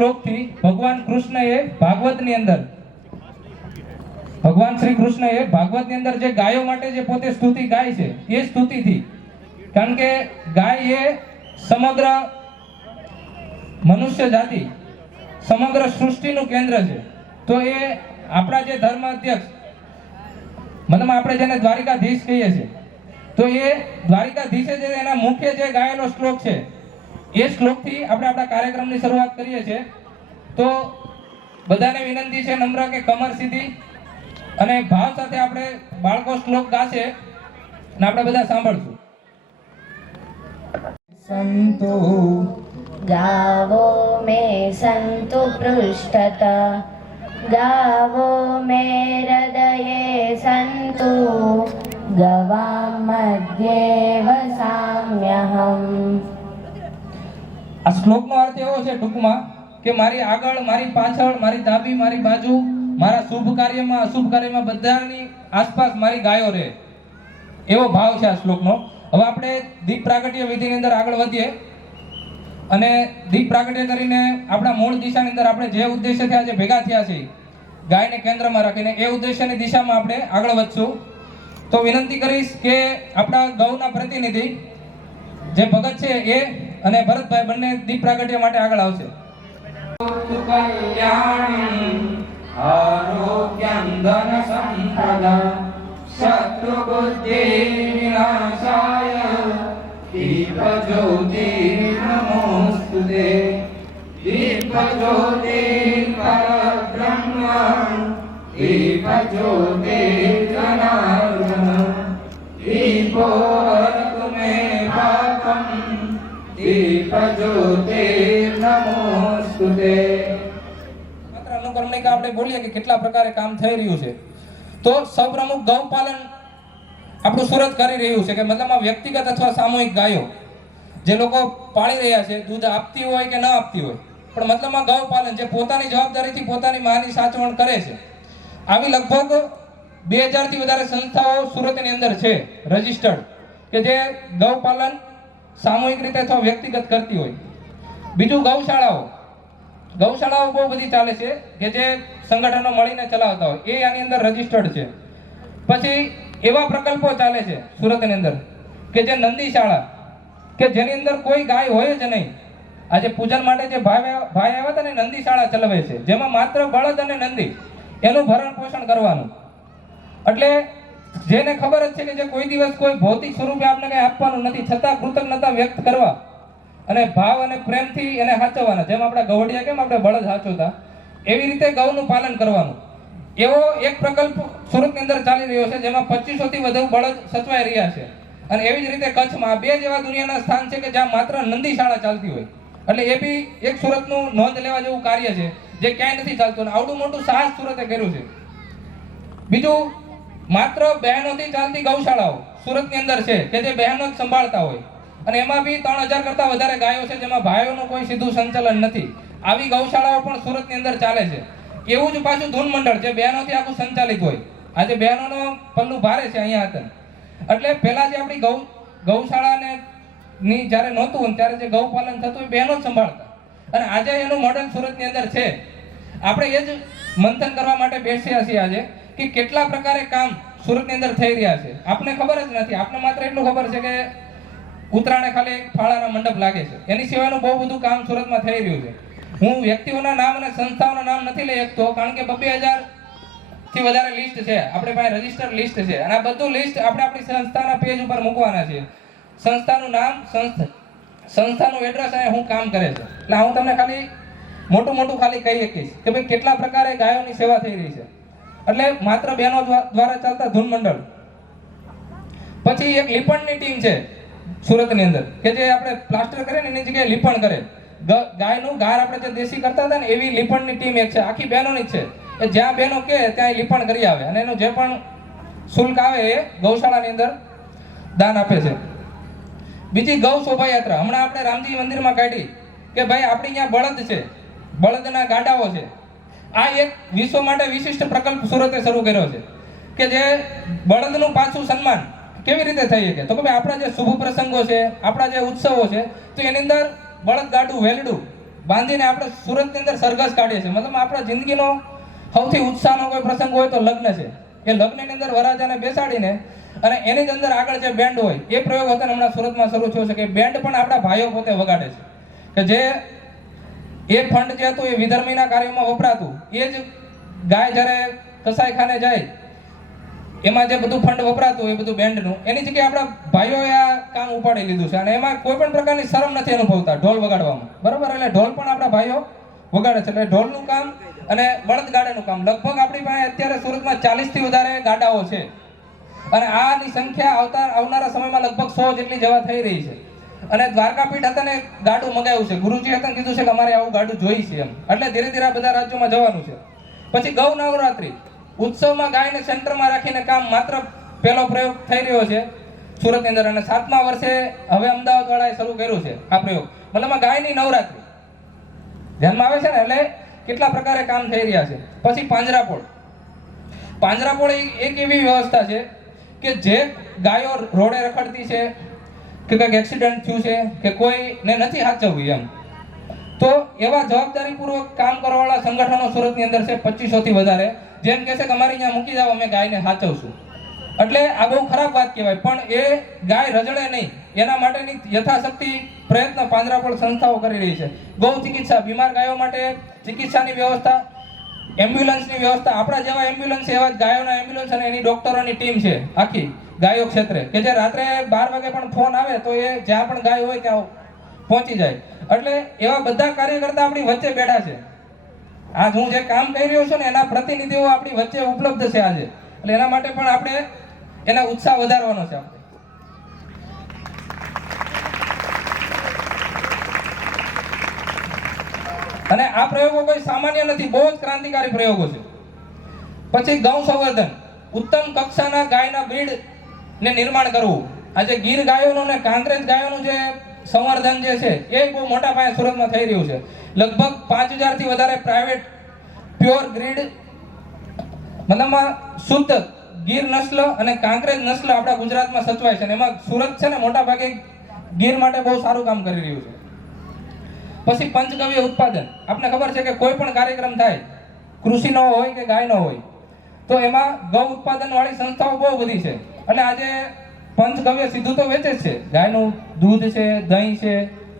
શ્લોકથી ભગવાન કૃષ્ણએ ભાગવતની અંદર ભગવાન શ્રી કૃષ્ણએ ભાગવતની અંદર જે ગાયો માટે જે પોતે સ્તુતિ ગાય છે એ સ્તુતિથી, કારણ કે ગાય એ સમગ્ર મનુષ્ય જાતિ, સમગ્ર સૃષ્ટિનું કેન્દ્ર છે. તો એ આપણા જે ધર્મ અધ્યક્ષ, મતલબ આપણે જેને દ્વારિકાધીશ કહીએ છીએ, તો એ દ્વારિકાધીશે જે એના મુખ્ય જે ગાયેલો શ્લોક છે એ શ્લોકથી આપણે આપણા કાર્યક્રમની શરૂઆત કરીએ છીએ. તો બધાને વિનંતી છે નમ્ર કે કમર સીધી અને ભાવ સાથે આપણે બાળકો શ્લોક ગાશે અને આપણે બધા સાંભળશું. સંતો गावो मे सन्तु पृष्ठतः, गावो मे हृदये सन्तु, गवां मध्ये वसाम्यहम्. આ શ્લોકનો અર્થ એવો છે ટૂંકમાં કે મારી આગળ, મારી પાછળ, મારી ડાબી, મારી બાજુ, મારા શુભ કાર્યમાં, અશુભ કાર્યમાં બધાની આસપાસ મારી ગાયો રહે, એવો ભાવ છે આ શ્લોકનો. હવે આપણે દીપ પ્રાગટ્ય વિધિની અંદર આગળ વધીએ અને દીપ પ્રાગટ્ય કરીને આપણા મૂળ દિશાની અંદર આપણે જે ઉદ્દેશ્યથી આજે ભેગા થયા છીએ, ગાયને કેન્દ્રમાં રાખીને, એ ઉદ્દેશ્યની દિશામાં આપણે આગળ વધશું. તો વિનંતી કરીશ કે આપણા ગૌના પ્રતિનિધિ જે ભગત છે એ અને ભરતભાઈ બંને દીપ પ્રાગટ્ય માટે આગળ આવશે. આરોગ્યં ધન સંપદા શત્રુ બુદ્ધિ વિનાશાય દીપજ્યોતિ નમોસ્તુતે. દીપજ્યોતિ પરબ્રહ્મ દીપજ્યોતિ જનાર્દન દીપો હરતુ મે પાપમ દીપજ્યોતિ નમોસ્તુતે. માત્ર અનુકરણિકા આપણે બોલીએ કે કેટલા પ્રકારે કામ થઈ રહ્યું છે. તો સૌપ્રમુખ ગૌપાલન આપણું સુરત કરી રહ્યું છે, કે મતલબ વ્યક્તિગત અથવા સામૂહિક ગાયો જે લોકો પાળી રહ્યા છે, દૂધ આપતી હોય કે ન આપતી હોય, પણ મતલબમાં ગૌપાલન જે પોતાની જવાબદારીથી પોતાની માની સાચવણ કરે છે. આવી લગભગ 2000 થી વધારે સંસ્થાઓ સુરતની અંદર છે રજિસ્ટર્ડ, કે જે ગૌપાલન સામૂહિક રીતે અથવા વ્યક્તિગત કરતી હોય. બીજું ગૌશાળાઓ બહુ બધી ચાલે છે કે જે સંગઠનો મળીને ચલાવતા હોય, એ આની અંદર રજિસ્ટર્ડ છે. પછી એવા પ્રકલ્પો ચાલે છે સુરતની અંદર કે જે નંદીશાળા, કે જેની અંદર કોઈ ગાય હોય જ નહીં. આજે પૂજન માટે જે ભાઈ આવ્યા હતા ને, નંદીશાળા ચલાવે છે, જેમાં માત્ર બળદ અને નંદી એનું ભરણ પોષણ કરવાનું. એટલે જેને ખબર જ છે કે જે કોઈ દિવસ કોઈ ભૌતિક સ્વરૂપે આપણે કંઈ આપવાનું નથી, છતાં કૃતજ્ઞતા વ્યક્ત કરવા અને ભાવ અને પ્રેમથી એને સાચવવાના. જેમ આપણા ગવડિયા કેમ આપણે બળદ સાચવતા, એવી રીતે ગૌનું પાલન કરવાનું. એવો એક પ્રકલ્પ સુરતની અંદર ચાલી રહ્યો છે, જેમાં 2500 થી વધુ બળદ સચવાઈ રહ્યા છે. અને એવી જ રીતે કચ્છમાં 2 જેવા દુનિયાના સ્થાન છે કે જ્યાં માત્ર નંદીશાળા ચાલતી હોય. એટલે એ બી એક સુરતનું નોંધ લેવા જેવું કાર્ય છે, જે ક્યાંય નથી ચાલતું. અને આવડું મોટું સાહસ સુરતે કર્યું છે. બીજું, માત્ર બહેનોથી ચાલતી ગૌશાળાઓ સુરતની અંદર છે કે જે બહેનો જ સંભાળતા હોય, અને એમાં બી 3000 કરતા વધારે ગાયો છે, જેમાં ભાઈઓનું કોઈ સીધું સંચાલન નથી. આવી ગૌશાળાઓ પણ સુરતની અંદર ચાલે છે. એવું જ પાછું ધૂન મંડળ જે બહેનોથી આખું સંચાલિત હોય. આજે બહેનોનો પલ્લું ભારે છે અહીંયા હતા. એટલે પહેલા જે આપણી ગૌશાળાને ની જ્યારે નહોતું ત્યારે જે ગૌપાલન થતું એ બહેનો જ સંભાળતા, અને આજે એનું મોડેલ સુરતની અંદર છે. આપણે એ જ મંથન કરવા માટે બેસ્યા છીએ આજે કે કેટલા પ્રકારે કામ સુરતની અંદર થઈ રહ્યા છે. આપણે ખબર જ નથી. આપણે માત્ર એટલું ખબર છે કે ઉત્તરાયણે ખાલી ફાળાના મંડપ લાગે છે, એની સિવાયનું બહુ બધું કામ સુરતમાં થઈ રહ્યું છે. હું વ્યક્તિઓના નામ અને સંસ્થાઓના નામ નથી લઈ શકતો, કારણ કે 2000 થી વધારે લિસ્ટ છે આપણે પાસે, રજિસ્ટર્ડ લિસ્ટ છે. અને આ બધું લિસ્ટ આપણે આપણી સંસ્થાના પેજ ઉપર મૂકવાના છે. સંસ્થાનું નામ, સંસ્થાનું એડ્રેસ અને શું કામ કરે છે. એટલે હું તમને ખાલી મોટું ખાલી કહી શકીશ કે ભાઈ કેટલા પ્રકારે ગાયોની સેવા થઈ રહી છે. એટલે માત્ર બહેનો દ્વારા ચાલતા ધૂન મંડળ. પછી એક લીપણની ટીમ છે સુરતની અંદર કે જે આપણે પ્લાસ્ટર કરે ને એની જગ્યાએ લીપણ કરે. ગાયનું ગાર આપણે જે દેશી કરતા હતા ને, એવી લીપણની ટીમ એક છે, આખી બહેનોની જ છે. એ જ્યાં બહેનો કે ત્યાં લીપણ કરી આવે, અને એનું જે પણ શુલ્ક આવે એ ગૌશાળાની અંદર દાન આપે છે. બીજી ગૌ શોભાયાત્રા હમણાં આપણે રામજી મંદિરમાં કાઢી કે ભાઈ આપણી અહીંયા બળદ છે, બળદના ગાડાઓ છે. આ એક વિશ્વ માટે વિશિષ્ટ પ્રકલ્પ સુરતે શરૂ કર્યો છે કે જે બળદનું પાછું સન્માન કેવી રીતે થઈ શકે. તો કે ભાઈ આપણા જે શુભ પ્રસંગો છે, આપણા જે ઉત્સવો છે, તો એની અંદર બળદ ગાડું, વેલડું બાંધીને આપણે સુરતની અંદર સરઘસ કાઢીએ છીએ. મતલબ આપણા જિંદગીનો સૌથી ઉત્સાહનો કોઈ પ્રસંગ હોય તો લગ્ન છે. એ લગ્નની અંદર વરરાજાને બેસાડીને અને એની જ અંદર આગળ જે બેન્ડ હોય એ પ્રયોગ હતો ને હમણાં સુરતમાં શરૂ થયો છે કે બેન્ડ પણ આપણા ભાઈઓ પોતે વગાડે છે. કે જે એ ફંડ જે હતું એ વિધર્મીના કાર્યોમાં વપરાતું એ જ ગાય જ્યારે કસાઈખાને જાય એમાં જે બધું ફંડ વપરાતું એ બધું બેન્ડનું એની જગ્યાએ આપણા ભાઈઓએ આ કામ ઉપાડી લીધું છે અને એમાં કોઈ પણ પ્રકારની શરમ નથી અનુભવતા ઢોલ વગાડવામાં. બરોબર, એટલે ઢોલ પણ આપણા ભાઈઓ વગાડે છે. એટલે ઢોલનું કામ અને બળદગાડાનું કામ લગભગ આપણી પાસે અત્યારે સુરતમાં 40 થી વધારે ગાડાઓ છે અને આની સંખ્યા આવનારા સમયમાં લગભગ 100 જેટલી જવા થઈ રહી છે. અને દ્વારકાપીઠ હતાને ગાડું મગાવ્યું છે. ગુરુજી હતા કીધું છે કે અમારે આવું ગાડું જોઈ છે એમ. એટલે ધીરે ધીરે આ બધા રાજ્યોમાં જવાનું છે. પછી ગૌ નવરાત્રી ઉત્સવમાં ગાયને સેન્ટરમાં રાખીને કામ માત્ર પહેલો પ્રયોગ થઈ રહ્યો છે સુરતની અંદર અને 7મા વર્ષે હવે અમદાવાદ વાળાએ શરૂ કર્યું છે આ પ્રયોગ. મતલબ ગાયની નવરાત્રી ધ્યાનમાં આવે છે ને. એટલે કેટલા પ્રકારે કામ થઈ રહ્યા છે. પછી પાંજરાપોળ. પાંજરાપોળ એક એવી વ્યવસ્થા છે કે જે ગાયો રોડે રખડતી છે કે કંઈક એક્સિડન્ટ થયું છે કે કોઈને નથી સાચવવી એમ, તો એવા જવાબદારીપૂર્વક કામ કરવાવાળા સંગઠનો સુરતની અંદર છે 2500 થી વધારે. જેમ કહે છે કે અમારી અહીંયા મૂકી જાવ અમે ગાયને સાચવશું. એટલે આ બહુ ખરાબ વાત કહેવાય, પણ એ ગાય રજડે નહીં એના માટેની યથાશક્તિ પ્રયત્ન પાંજરાપોળ સંસ્થાઓ કરી રહી છે. ગૌ ચિકિત્સા, બીમાર ગાયો માટે ચિકિત્સાની વ્યવસ્થા, એમ્બ્યુલન્સની વ્યવસ્થા. આપણા જેવા એમ્બ્યુલન્સ એવા જ ગાયોના એમ્બ્યુલન્સ અને એની ડોક્ટરોની ટીમ છે આખી ગાયો ક્ષેત્રે કે જે રાત્રે 12 વાગે પણ ફોન આવે તો એ જ્યાં પણ ગાય હોય ત્યાં પહોંચી જાય. એટલે એવા બધા કાર્યકર્તા આપણી વચ્ચે બેઠા છે. આજ હું જે કામ કરી રહ્યો છું ને એના પ્રતિનિધિઓ આપણી વચ્ચે ઉપલબ્ધ છે આજે. એટલે એના માટે પણ આપણે એના ઉત્સાહ વધારવાનો છે આપણે. અને આ પ્રયોગો કોઈ સામાન્ય નથી, બહુ જ ક્રાંતિકારી પ્રયોગો છે. પછી ગૌ સંવર્ધન, ઉત્તમ કક્ષાના ગાયના બ્રીડ ને નિર્માણ કરવું. આજે ગીર ગાયોનું ને કાંકરેજ ગાયોનું જે સંવર્ધન જે છે એ બહુ મોટા પાયે સુરતમાં થઈ રહ્યું છે. લગભગ 5000 થી વધારે પ્રાઇવેટ પ્યોર ગ્રીડ મતલબમાં શુદ્ધ ગીર નસ્લ અને કાંકરેજ નસ્લ આપણા ગુજરાતમાં સચવાય છે. એમાં સુરત છે ને મોટા ભાગે ગીર માટે બહુ સારું કામ કરી રહ્યું છે. પછી પંચગવ્ય ઉત્પાદન. આપને ખબર છે કે કોઈ પણ કાર્યક્રમ થાય કૃષિનો હોય કે ગાયનો હોય તો એમાં ગૌ ઉત્પાદન વાળી સંસ્થાઓ બહુ બધી છે. એટલે આજે પંચગવ્ય સીધું તો વેચે જ છે. ગાયનું દૂધ છે, દહીં છે,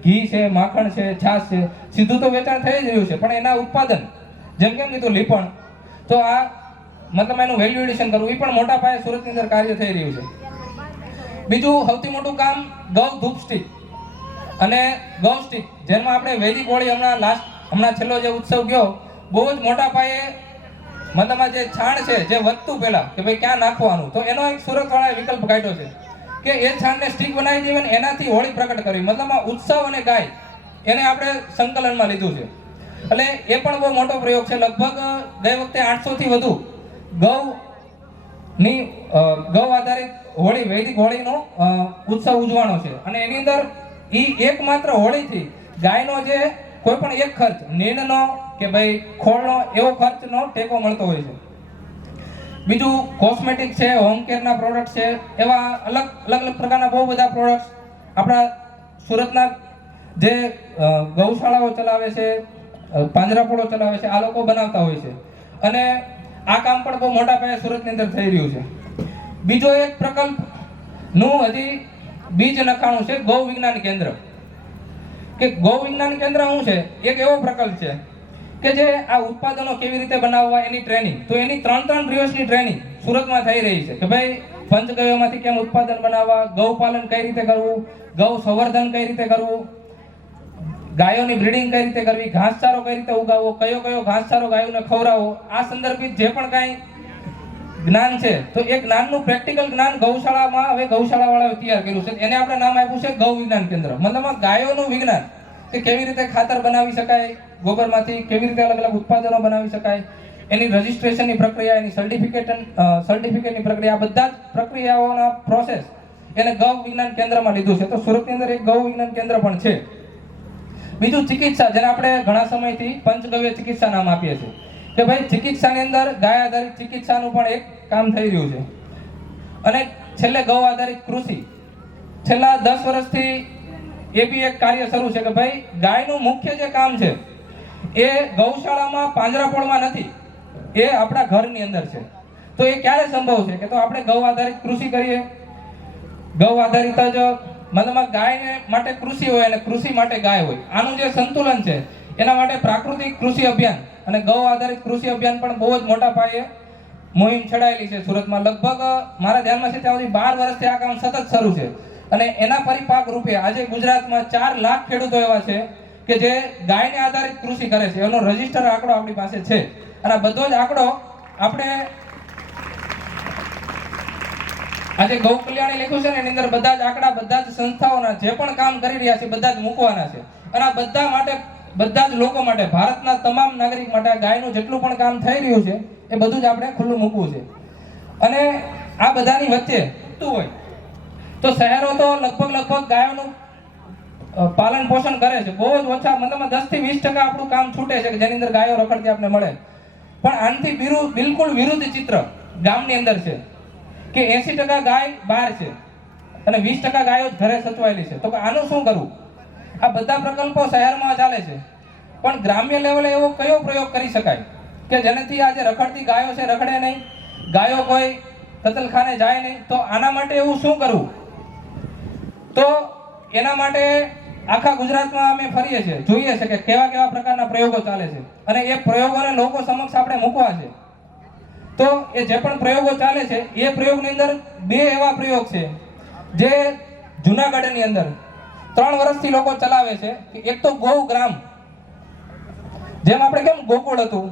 ઘી છે, માખણ છે, છાશ છે, સીધું તો વેચાણ થઈ જ રહ્યું છે. પણ એના ઉત્પાદન જેમ કેમ કીધું લીપણ, તો આ મતલબ એનું વેલ્યુ એડિશન કરવું એ પણ મોટા પાયે સુરતની અંદર કાર્ય થઈ રહ્યું છે. બીજું સૌથી મોટું કામ ગૌ ધૂપ સ્ટીક અને ગૌ સ્ટીક, જેમાં આપણે વૈદિક હોળી હમણાં છેલ્લો જે ઉત્સવ ગયો બહુ જ મોટા પાયે મતલબ જે છાણ છે જે વધતું પહેલા કે ભાઈ ક્યાં નાખવાનું, તો એનો એક સુરત વાળાએ વિકલ્પ કાઢ્યો છે કે એ છાણને સ્ટીક બનાવી દેવી ને એનાથી હોળી પ્રગટ કરવી. મતલબ ઉત્સવ અને ગાય એને આપણે સંકલનમાં લીધું છે. એટલે એ પણ બહુ મોટો પ્રયોગ છે. લગભગ ગઈ વખતે 800 થી વધુ ગૌ આધારિત હોળી, વૈદિક હોળીનો ઉત્સવ ઉજવાનો છે. અને એની અંદર એકમાત્ર હોળીથી ગાયનો જે કોઈ પણ એક ખર્ચ, નીણનો કે ભાઈ ખોળનો, એવો ખર્ચનો ટેકો મળતો હોય છે. બીજું કોસ્મેટિક છે, હોમ કેરના પ્રોડક્ટ છે, એવા અલગ પ્રકારના બહુ બધા પ્રોડક્ટ્સ આપણા સુરતના જે ગૌશાળાઓ ચલાવે છે, પાંજરાપોળો ચલાવે છે, આ લોકો બનાવતા હોય છે. અને આ કામ પણ બહુ મોટા પાયે સુરતની અંદર થઈ રહ્યું છે. બીજો એક પ્રકલ્પનું હજી બીજ નખાણું છે ગૌ વિજ્ઞાન કેન્દ્ર. કે ગૌ વિજ્ઞાન કેન્દ્ર શું છે? એક એવો પ્રકલ્પ છે કે જે આ ઉત્પાદનો કેવી રીતે બનાવવા એની ટ્રેનિંગ, તો એની 3 દિવસની ટ્રેનિંગ સુરતમાં થઈ રહી છે. કે ભાઈ પંચગવ્યમાંથી કેમ ઉત્પાદન બનાવવા, ગૌપાલન કઈ રીતે કરવું, ગૌ સંવર્ધન કઈ રીતે કરવું, ગાયોની બ્રીડિંગ કઈ રીતે કરવી, ઘાસચારો કઈ રીતે ઉગાવવો, કયો ઘાસચારો ગાયોને ખવડાવવો, આ સંદર્ભિત જે પણ કાંઈ જ્ઞાન છે તો એ જ્ઞાનનું પ્રેક્ટિકલ જ્ઞાન ગૌશાળામાં હવે ગૌશાળાવાળાએ તૈયાર કર્યું છે. એને આપણે નામ આપ્યું છે ગૌ વિજ્ઞાન કેન્દ્ર. મતલબ ગાયોનું વિજ્ઞાન કે કેવી રીતે ખાતર બનાવી શકાય ગોબરમાંથી, કેવી રીતે અલગ ઉત્પાદનો બનાવી શકાય, એની રજિસ્ટ્રેશનની પ્રક્રિયા, એની સર્ટિફિકેટની પ્રક્રિયા, બધા જ પ્રક્રિયાઓના પ્રોસેસ એને ગૌ વિજ્ઞાન કેન્દ્રમાં લીધું છે. તો સુરતની અંદર એક ગૌ વિજ્ઞાન કેન્દ્ર પણ છે. બીજું ચિકિત્સા, જેને આપણે ઘણા સમયથી પંચગવ્ય ચિકિત્સા નામ આપીએ છીએ. કે ભાઈ ચિકિત્સાની અંદર ગાય આધારિત ચિકિત્સાનું પણ એક કામ થઈ રહ્યું છે. અને છેલ્લે ગૌ આધારિત કૃષિ. છેલ્લા 10 વર્ષથી એ બી એક કાર્ય શરૂ છે કે ભાઈ ગાયનું મુખ્ય જે કામ છે એ ગૌશાળામાં પાંજરાપોળમાં નથી, એ આપણા ઘરની અંદર છે. તો એ ક્યારે સંભવ છે કે તો આપણે ગૌ આધારિત કૃષિ કરીએ, ગૌ આધારિત જ મતલબ ગાય માટે કૃષિ હોય અને કૃષિ માટે ગાય હોય. આનું જે સંતુલન છે એના માટે પ્રાકૃતિક કૃષિ અભિયાન અને ગૌ આધારિત કૃષિ અભિયાન પણ બહુ જ મોટા પાયે મુહિમ છેડાયેલી છે સુરતમાં. લગભગ મારા ધ્યાનમાં છે ત્યાં સુધી 12 વર્ષથી આ કામ સતત શરૂ છે અને એના પરિપાક રૂપે આજે ગુજરાતમાં 4 લાખ ખેડૂતો એવા છે કે જે ગાયને આધારિત કૃષિ કરે છે. એનો રજીસ્ટર આંકડો આપણી પાસે છે અને આ બધો જ આંકડો આપણે આજે ગૌ કલ્યાણી લખ્યું છે ને એની અંદર બધા જ આંકડા બધા જ સંસ્થાઓના જે પણ કામ કરી રહ્યા છે બધા જ મૂકવાના છે અને આ બધા માટે બધા જ લોકો માટે ભારતના તમામ નાગરિક માટે આ ગાયનું જેટલું પણ કામ થઈ રહ્યું છે એ બધું જ આપણે ખુલ્લું મૂકવું છે. અને આ બધાની વચ્ચે હોય તો શહેરો તો લગભગ ગાયોનું પાલન પોષણ કરે છે. બહુ જ ઓછા મતલબ 10 થી 20% આપણું કામ છૂટે છે કે જેની અંદર ગાયો રખડતી આપણે મળે. પણ આનાથી બિલકુલ વિરુદ્ધ ચિત્ર ગામની અંદર છે કે 80% ગાય બહાર છે અને 20% ગાયો જ ઘરે સચવાયેલી છે. તો આનું શું કરવું? આ બધા પ્રકલ્પો શહેરમાં ચાલે છે પણ ગ્રામ્ય લેવલે એવો કયો પ્રયોગ કરી શકાય કે જેનાથી આ જે રખડતી ગાયો છે રખડે નહીં, ગાયો કોઈ કતલખાને જાય નહીં? તો આના માટે એવું શું કરવું? તો એના માટે આખા ગુજરાતમાં અમે ફરીએ છીએ, જોઈએ છે કે કેવા પ્રકારના પ્રયોગો ચાલે છે અને એ પ્રયોગોને લોકો સમક્ષ આપણે મૂકવા છે. તો એ જે પણ પ્રયોગો ચાલે છે એ પ્રયોગની અંદર 2 એવા પ્રયોગ છે જે જુનાગઢની અંદર 3 વર્ષથી લોકો ચલાવે છે. એક તો ગૌ ગ્રામ, જેમ આપણે કેમ ગોકુળ હતું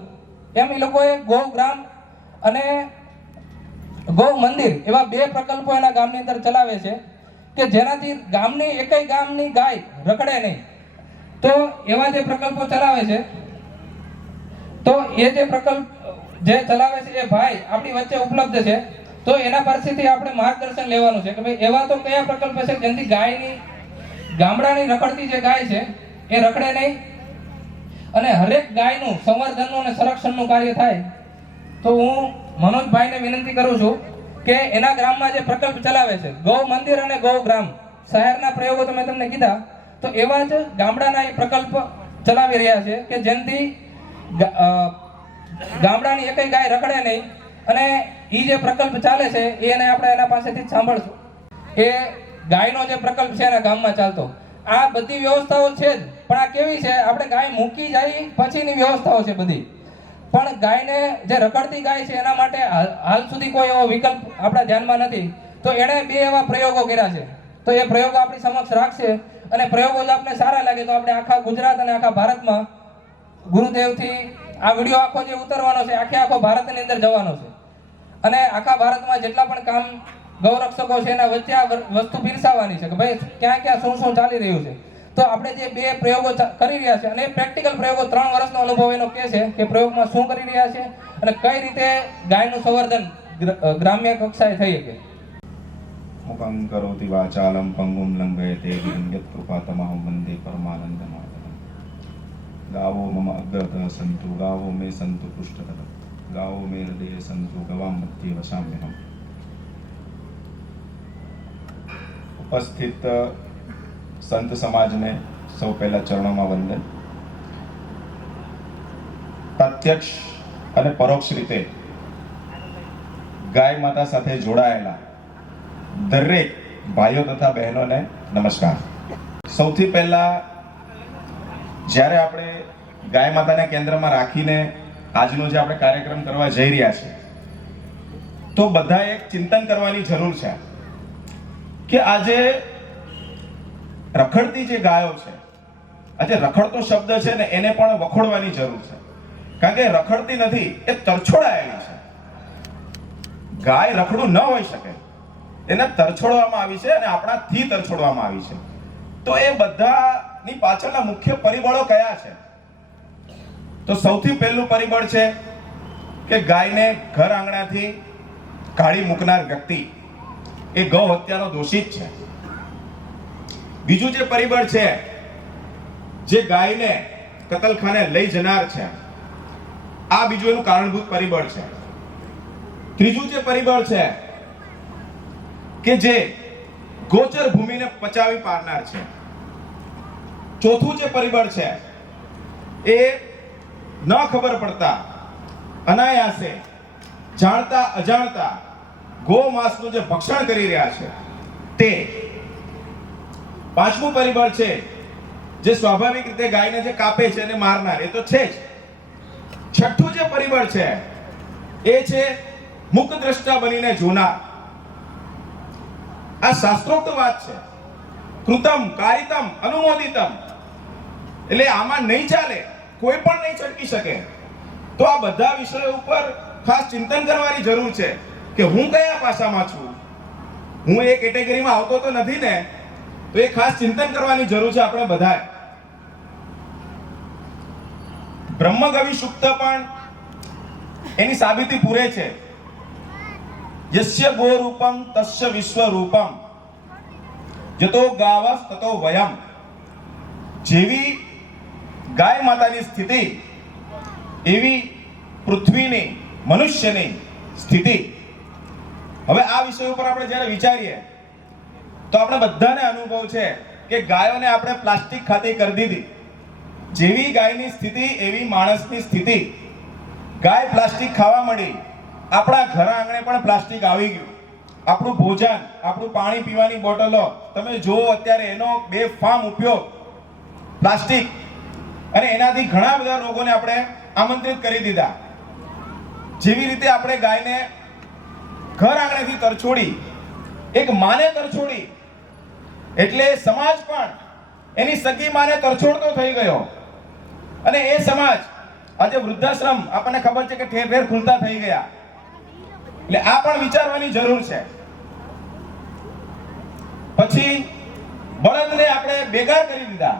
એમ એ લોકોએ ગૌ ગ્રામ અને ગૌ મંદિર એવા 2 પ્રકલ્પો એના ગામની અંદર ચલાવે છે કે જેનાથી ગામની એકેય ગામની ગાય રખડે નહીં. તો એવા જે પ્રકલ્પો ચલાવે છે તો એ જે પ્રકલ્પ જે ચલાવે છે એ ભાઈ આપણી વચ્ચે ઉપલબ્ધ છે. તો એના પાસેથી આપણે માર્ગદર્શન લેવાનું છે કે ભાઈ એવા તો કયા પ્રકલ્પ છે જેનાથી ગાયની ગામડાની રખડતી જે ગાય છે એ રખડે નહીં અને હરેક ગાયનું સંવર્ધનનું અને સંરક્ષણનું કાર્ય થાય. તો હું મનોજભાઈને વિનંતી કરું છું કે એના ગ્રામમાં જે પ્રકલ્પ ચલાવે છે ગૌ મંદિર અને ગૌ ગ્રામ, શહેરના પ્રયોગો તો મેં તમને કીધા, તો એવા જ ગામડાના એ પ્રકલ્પ ચલાવી રહ્યા છે કે જેનાથી ગામડાની એકેય ગાય રખડે નહીં. અને એ જે પ્રકલ્પ ચાલે છે એને આપણે એના પાસેથી જ સાંભળશું. એ ગાયનો જે પ્રકલ્પ છે એના ગામમાં ચાલતો, આ બધી વ્યવસ્થાઓ છે જ પણ આ કેવી છે આપણે ગાય મૂકી જાય પછીની વ્યવસ્થાઓ છે બધી. પણ ગાયને જે રખડતી ગાય છે એના માટે હાલ સુધી કોઈ એવો વિકલ્પ આપણા ધ્યાનમાં નથી. તો એણે 2 એવા પ્રયોગો કર્યા છે. તો એ પ્રયોગો આપણી સમક્ષ રાખશે અને પ્રયોગો જો આપણે સારા લાગે તો આપણે આખા ગુજરાત અને આખા ભારતમાં ગુરુદેવથી આ વિડીયો આખો જે ઉતરવાનો છે આખો ભારતની અંદર જવાનો છે અને આખા ભારતમાં જેટલા પણ કામ ગૌરક્ષકો છે એના વચ્ચે આ વસ્તુ પીરસાવવાની છે કે ભાઈ ક્યાં શું ચાલી રહ્યું છે. તો આપણે જે 2 પ્રયોગો કરી રહ્યા છે અને પ્રેક્ટિકલ પ્રયોગો 3 વર્ષનો અનુભવ એનો કહે છે કે પ્રયોગમાં શું કરી રહ્યા છે અને કઈ રીતે ગાયનું સંવર્ધન ગ્રામ્ય કક્ષાએ થઈ શકે. મુખં કરોતિ વાચાલમ પંગુમ લંઘયતે ગિરિં યત્કૃપાતમહં વંદે પરમાનંદમાતરમ. ગાવો મમ અગ્રતઃ સંતુ, ગાવો મે સંતુ પૃષ્ઠતઃ, ગાવો મે હૃદયે સંતુ, ગવામ મધ્યે વસામ્યહમ. ઉપસ્થિત સંત સમાજને સૌ પહેલા ચરણોમાં વંદન. પ્રત્યક્ષ અને પરોક્ષ રીતે ગાય માતા સાથે જોડાયેલા દરેક ભાઈઓ તથા બહેનોને નમસ્કાર. સૌથી પહેલા જ્યારે આપણે ગાય માતાને કેન્દ્રમાં રાખીને આજનો જે આપણે કાર્યક્રમ કરવા જઈ રહ્યા છીએ તો બધા એક ચિંતન કરવાની જરૂર છે કે આજે રખડતી જે ગાયો છે, આજે રખડતો શબ્દ છે ને એને પણ વખોડવાની જરૂર છે. કારણ કે રખડતી નથી, એ તરછોડાયેલી છે. ગાય રખડું ન હોઈ શકે, એને તરછોડવામાં આવી છે અને આપણાથી તરછોડવામાં આવી છે. તો એ બધાની પાછળના મુખ્ય પરિબળો કયા છે? તો સૌથી પહેલું પરિબળ છે કે ગાયને ઘર આંગણાથી કાઢી મૂકનાર વ્યક્તિ એ ગૌ હત્યાનો દોષિત છે. બીજું જે પરિબળ છે, જે ગાયને કતલખાને લઈ જનાર છે, આ બીજું એનું કારણભૂત પરિબળ છે. ત્રીજું જે પરિબળ છે કે જે ગોચર ભૂમિને પચાવી પાડનાર છે, ચોથું જે પરિબળ છે એ ન ખબર પડતા અનાયાસે જાણતા અજાણતા ગો માંસનું જે ભક્ષણ કરી રહ્યા છે તે. પાંચમું પરિબળ છે જે સ્વાભાવિક રીતે ગાયને જે કાપે છે અને મારનાર, એ તો છે જ. છઠ્ઠું જે પરિબળ છે એ છે મુખ દ્રષ્ટા બનીને જોનાર. આ શાસ્ત્રોક્ત વાત છે. કૃતમ કારિતમ અનુમોદિતમ, એટલે આમાં નહીં ચાલે, કોઈ પણ નહીં છટકી શકે. તો આ બધા વિષયો ઉપર ખાસ ચિંતન કરવાની જરૂર છે કે હું કયા પાસામાં છું, હું એ કેટેગરીમાં આવતો તો નથી ને. તો એ ખાસ ચિંતન કરવાની જરૂર છે આપણે બધાએ. બ્રહ્મકવિ સુક્ત પણ એની સાબિતી પૂરે છે. યસ્ય ગો રૂપમ તસ્ય વિશ્વ રૂપમ જતો ગાવસ તતો વયમ. જેવી ગાય માતાની સ્થિતિ એવી પૃથ્વીની, મનુષ્યની સ્થિતિ. હવે આ વિષય ઉપર આપણે જ્યારે વિચારીએ તો આપણે બધાને અનુભવ છે કે ગાયોને આપણે પ્લાસ્ટિક ખાતી કરી દીધી. જેવી ગાયની સ્થિતિ એવી માણસની સ્થિતિ. ગાય પ્લાસ્ટિક ખાવા માંડી, આપણા ઘર આંગણે પણ પ્લાસ્ટિક આવી ગયું. આપણું ભોજન, આપણું પાણી પીવાની બોટલો, તમે જુઓ અત્યારે એનો બેફામ ઉપયોગ, પ્લાસ્ટિક. અને એનાથી ઘણા બધા રોગોને આપણે આમંત્રિત કરી દીધા. જેવી રીતે આપણે ગાયને ઘર આંગણેથી તરછોડી, એક માને તરછોડી, એટલે સમાજ પણ એની સગી માને તરછોડતો થઈ ગયો. અને એ સમાજ આજે વૃદ્ધાશ્રમ આપણને ખબર છે કે ઠેર ઠેર ખુલતા થઈ ગયા. એટલે આ પણ વિચારવાની જરૂર છે. પછી બળદને આપણે બેગાર કરી દીધા.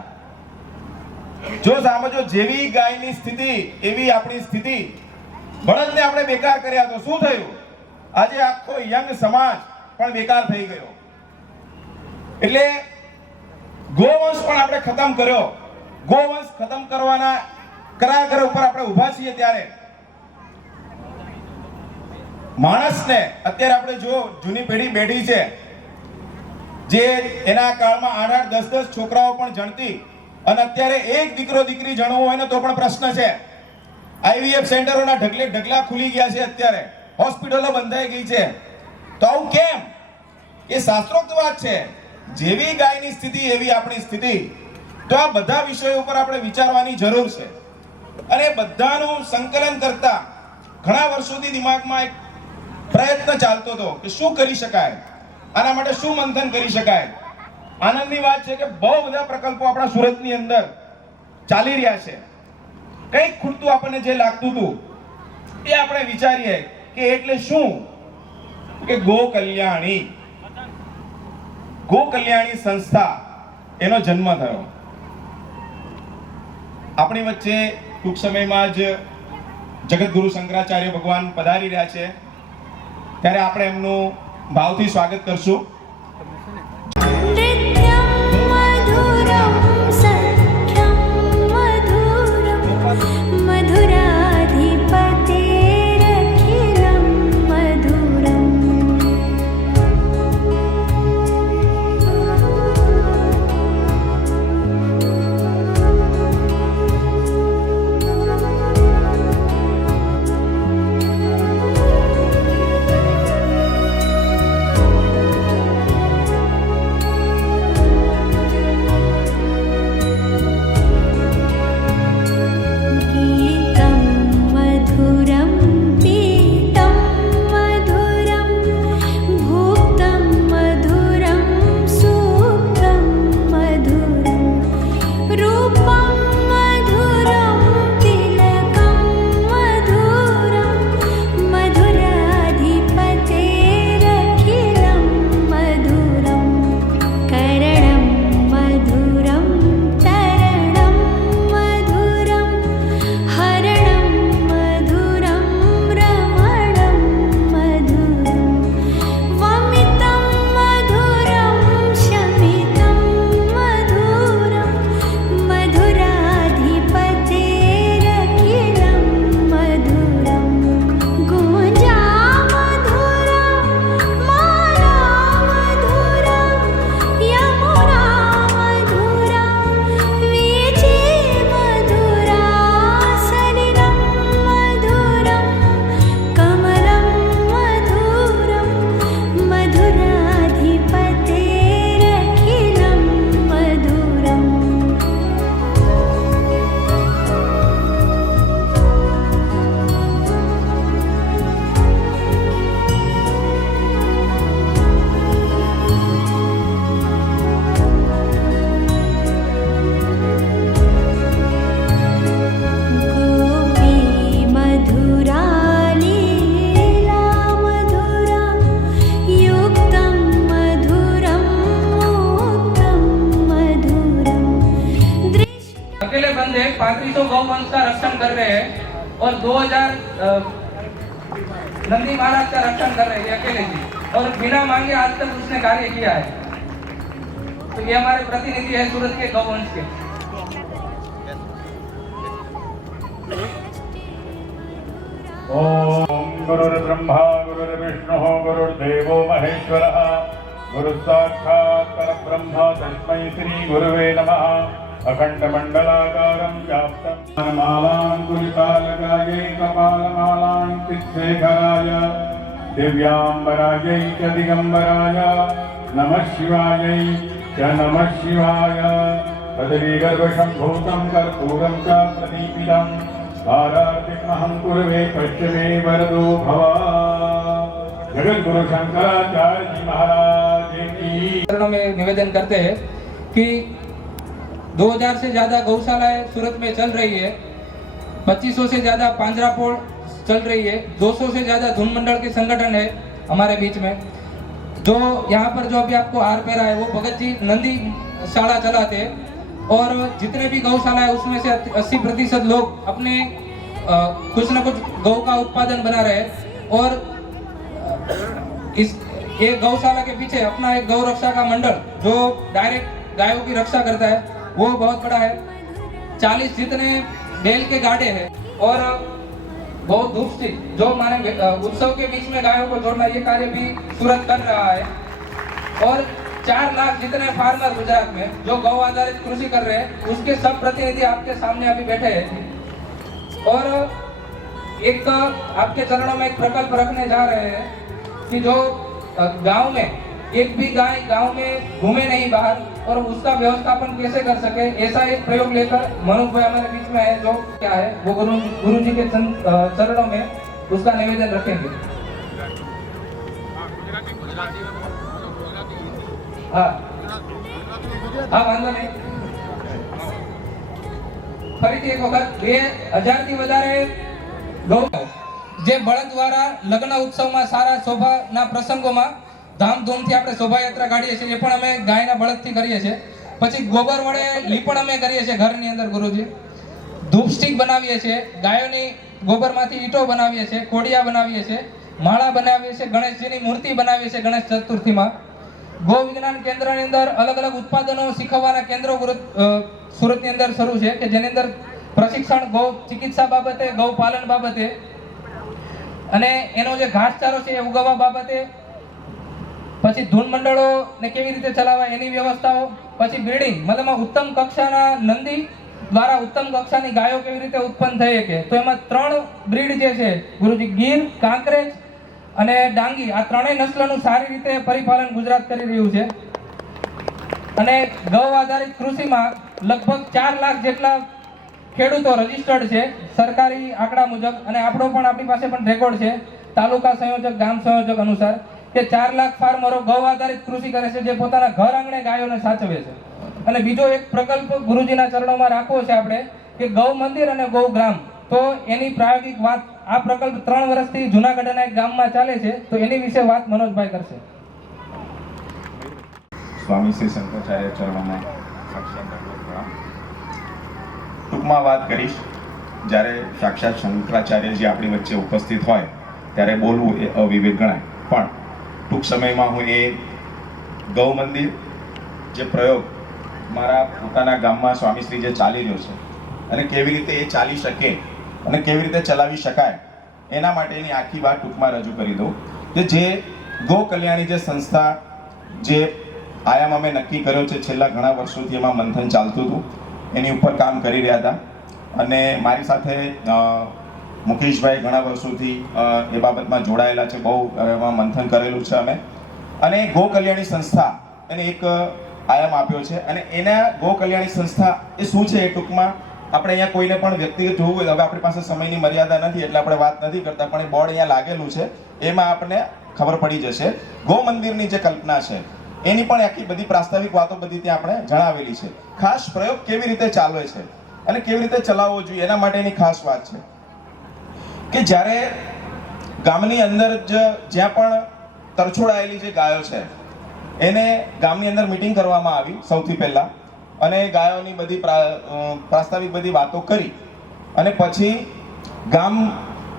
જો સમજો, જેવી ગાયની સ્થિતિ એવી આપણી સ્થિતિ. બળદને આપણે બેકાર કર્યા તો શું થયું? આજે આખો યંગ સમાજ પણ બેકાર થઈ ગયો. એટલે ગોવંશ પણ આપણે ખતમ કર્યો. ગોવંશ ખતમ કરવાના કરાર ઉપર આપણે ઊભા છીએ. ત્યારે માણસને અત્યારે આપણે જો જૂની પેઢી બેઠી છે, જે એના કાળમાં 8-8, 10-10 છોકરાઓ પણ જણતી, અને અત્યારે એક દીકરો દીકરી જણવું હોય ને તો પણ પ્રશ્ન છે. આઈવીએફ સેન્ટરોના ઢગલા ખુલી ગયા છે. અત્યારે હોસ્પિટલો બંધાઈ ગઈ છે. તો આવું કેમ? એ શાસ્ત્રોક્ત વાત છે. જેવી ગાયની સ્થિતિ એવી આપણી સ્થિતિ. તો આ બધા વિષયો ઉપર આપણે વિચારવાની જરૂર છે. અને બધાનું સંકલન કરતા ઘણા વર્ષોથી દિમાગમાં એક પ્રયત્ન ચાલતો હતો કે શું કરી શકાય, આના માટે શું મંથન કરી શકાય. આનંદની વાત છે કે બહુ બધા પ્રકલ્પો આપણા સુરતની અંદર ચાલી રહ્યા છે. કંઈક ખૂટતું આપણને જે લાગતું હતું એ આપણે વિચારીએ કે એટલે શું, કે ગો કલ્યાણી સંસ્થા, એનો જન્મ થયો. આપણી વચ્ચે ટૂંક સમયમાં જ જગતગુરુ શંકરાચાર્ય ભગવાન પધારી રહ્યા છે. ત્યારે આપણે એમનું ભાવથી સ્વાગત કરશું. 3500 गौवंश का रक्षण कर रहे हैं और 2000 नंदी महाराज का रक्षण कर रहे हैं अकेले जी, और बिना मांगे आज तक उसने कार्य किया है। तो ये हमारे प्रतिनिधि है सूरत के गौवंश के। ओम गुरुर्ब्रह्मा गुरुर्विष्णुः गुरुर्देवो महेश्वरः गुरुसाक्षात् परब्रह्म तस्मै श्री गुरुवे नमः। अखण्डमण्डलाकारं व्याप्तं मालाङ्कुलितालकायै कपालमालाङ्कितशेखराय दिव्याम्बरायै च दिगम्बराय नमः शिवायै च नमः शिवाय। पदवीगर्भसम्भूतं कर्पूरं च प्रदीपितम् आराधिमहं कुर्वे पश्चिमे वरदो भव। जगद्गुरु शंकराचार्य जी महाराज की। चरणों में निवेदन करते हैं कि 2000 से ज्यादा गौशालाएं सूरत में चल रही है, 2500 से ज्यादा पांजरापोड़ चल रही है, 200 से ज्यादा धुन मंडल के संगठन है हमारे बीच में। जो यहाँ पर जो अभी आपको हार पहरा है वो भगत जी नंदी शाला चलाते हैं, और जितने भी गौशाला है उसमें से 80% लोग अपने कुछ न कुछ गौ का उत्पादन बना रहे हैं। और इस एक गौशाला के पीछे अपना एक गौ रक्षा का मंडल जो डायरेक्ट गायों की रक्षा करता है वो बहुत बड़ा है। 40 जितने बैल के गाड़े हैं और बहुत धूप स्थित जो माने उत्सव के बीच में गायों को जोड़ना, ये कार्य भी सूरत कर रहा है। और 4 लाख जितने फार्मर गुजरात में जो गौ आधारित कृषि कर रहे हैं उसके सब प्रतिनिधि आपके सामने अभी बैठे हैं। और एक आपके चरणों में एक प्रकल्प रखने जा रहे हैं कि जो गांव में एक भी गाय गांव में घूमे नहीं बाहर, और उसका व्यवस्थापन कैसे कर सके, ऐसा एक प्रयोग लेकर मनोज भाई हमारे बीच में है जो क्या है वो गुरु जी के चरणों में उसका निवेदन रखेंगे। हाँ वांधो नहीं। ફરીથી એક વખત 2000 થી વધારે ગૌ જે બળદ દ્વારા લગ્ન ઉત્સવમાં સારા શોભાના પ્રસંગોમાં ધામધૂમથી આપણે શોભાયાત્રા કાઢીએ છીએ, એ પણ અમે ગાયના બળદથી કરીએ છીએ। પછી ગોબર વડે લીપણ અમે કરીએ છીએ ઘરની અંદર ગુરુજી, ધૂપ સ્ટિક બનાવીએ છીએ, ગાયોની ગોબરમાંથી ઈંટો બનાવીએ છીએ, કોડિયા બનાવીએ છીએ, માળા બનાવીએ છીએ, ગણેશજીની મૂર્તિ બનાવીએ છીએ ગણેશ ચતુર્થીમાં। ગૌ વિજ્ઞાન કેન્દ્રની અંદર અલગ અલગ ઉત્પાદનો શીખવવાના કેન્દ્રો સુરતની અંદર શરૂ છે કે જેની અંદર પ્રશિક્ષણ ગૌ ચિકિત્સા બાબતે, ગૌ પાલન બાબતે અને એનો જે ઘાસચારો છે એ ઉગાવવા બાબતે, પછી ધૂન મંડળોને કેવી રીતે ચલાવવા એની વ્યવસ્થાઓ, પછી બ્રીડિંગ મતલબ ઉત્તમ કક્ષાના નંદી દ્વારા ઉત્તમ કક્ષાની ગાયો કેવી રીતે ઉત્પન્ન થઈ શકે, તો એમાં 3 બ્રીડ જે છે ગુરુજી, ગીર, કાંકરેજ અને ડાંગી, આ ત્રણેય નસ્લનું સારી રીતે પરિપાલન ગુજરાત કરી રહ્યું છે। અને ગૌ આધારિત કૃષિમાં લગભગ 4 લાખ જેટલા ખેડૂતો રજીસ્ટર્ડ છે સરકારી આંકડા મુજબ, અને આપણો પણ આપણી પાસે પણ રેકોર્ડ છે તાલુકા સંયોજક, ગામ સંયોજક અનુસાર કે 4 લાખ ફાર્મરો ગૌ આધારિત કૃષિ કરે છે જે પોતાના ઘર આંગણે ગાયોને સાચવે છે। અને બીજો એક પ્રકલ્પ ગુરુજીના ચરણોમાં રાખવો છે આપણે કે ગૌ મંદિર અને ગૌ ગ્રામ, તો એની પ્રાયોગિક વાત આ પ્રકલ્પ 3 વર્ષથી જૂનાગઢના એક ગામમાં ચાલે છે, તો એની વિશે વાત મનોજભાઈ કરશે। સ્વામી શ્રી શંકરાચાર્ય ચરણોમાં સાક્ષાત દંડવત પ્રણામ। ટૂંકમાં વાત કરીશ, જ્યારે સાક્ષાત શંકરાચાર્યજી આપણી વચ્ચે ઉપસ્થિત હોય ત્યારે બોલવું એ અવિવેક ગણાય, પણ ટૂંક સમયમાં હું એ ગૌ મંદિર જે પ્રયોગ મારા પોતાના ગામમાં સ્વામીશ્રી જે ચાલી રહ્યો છે અને કેવી રીતે એ ચાલી શકે અને કેવી રીતે ચલાવી શકાય એના માટેની આખી વાત ટૂંકમાં રજૂ કરી દઉં કે જે ગૌ કલ્યાણી જે સંસ્થા જે આયામ અમે નક્કી કર્યો છે છેલ્લા ઘણા વર્ષોથી એમાં મંથન ચાલતું હતું, એની ઉપર કામ કરી રહ્યા હતા। અને મારી સાથે મુકેશભાઈ ઘણા વર્ષોથી એ બાબતમાં જોડાયેલા છે, બહુ એમાં મંથન કરેલું છે અમે, અને ગૌ કલ્યાણી સંસ્થા એને એક આયામ આપ્યો છે। અને એના ગૌ કલ્યાણી સંસ્થા એ શું છે એ ટૂંકમાં આપણે અહીંયા કોઈને પણ વ્યક્તિગત જોવું હોય, હવે આપણી પાસે સમયની મર્યાદા નથી એટલે આપણે વાત નથી કરતા, પણ એ બોર્ડ અહીંયા લાગેલું છે એમાં આપણને ખબર પડી જશે। ગૌ મંદિરની જે કલ્પના છે એની પણ આખી બધી પ્રાસ્તાવિક વાતો બધી ત્યાં આપણે જણાવેલી છે। ખાસ પ્રયોગ કેવી રીતે ચાલે છે અને કેવી રીતે ચલાવવો જોઈએ એના માટેની ખાસ વાત છે કે જ્યારે ગામની અંદર જ્યાં પણ તરછોડાયેલી જે ગાયો છે એને ગામની અંદર મીટિંગ કરવામાં આવી સૌથી પહેલા, અને ગાયોની બધી પ્રાસ્તાવિક બધી વાતો કરી અને પછી ગામ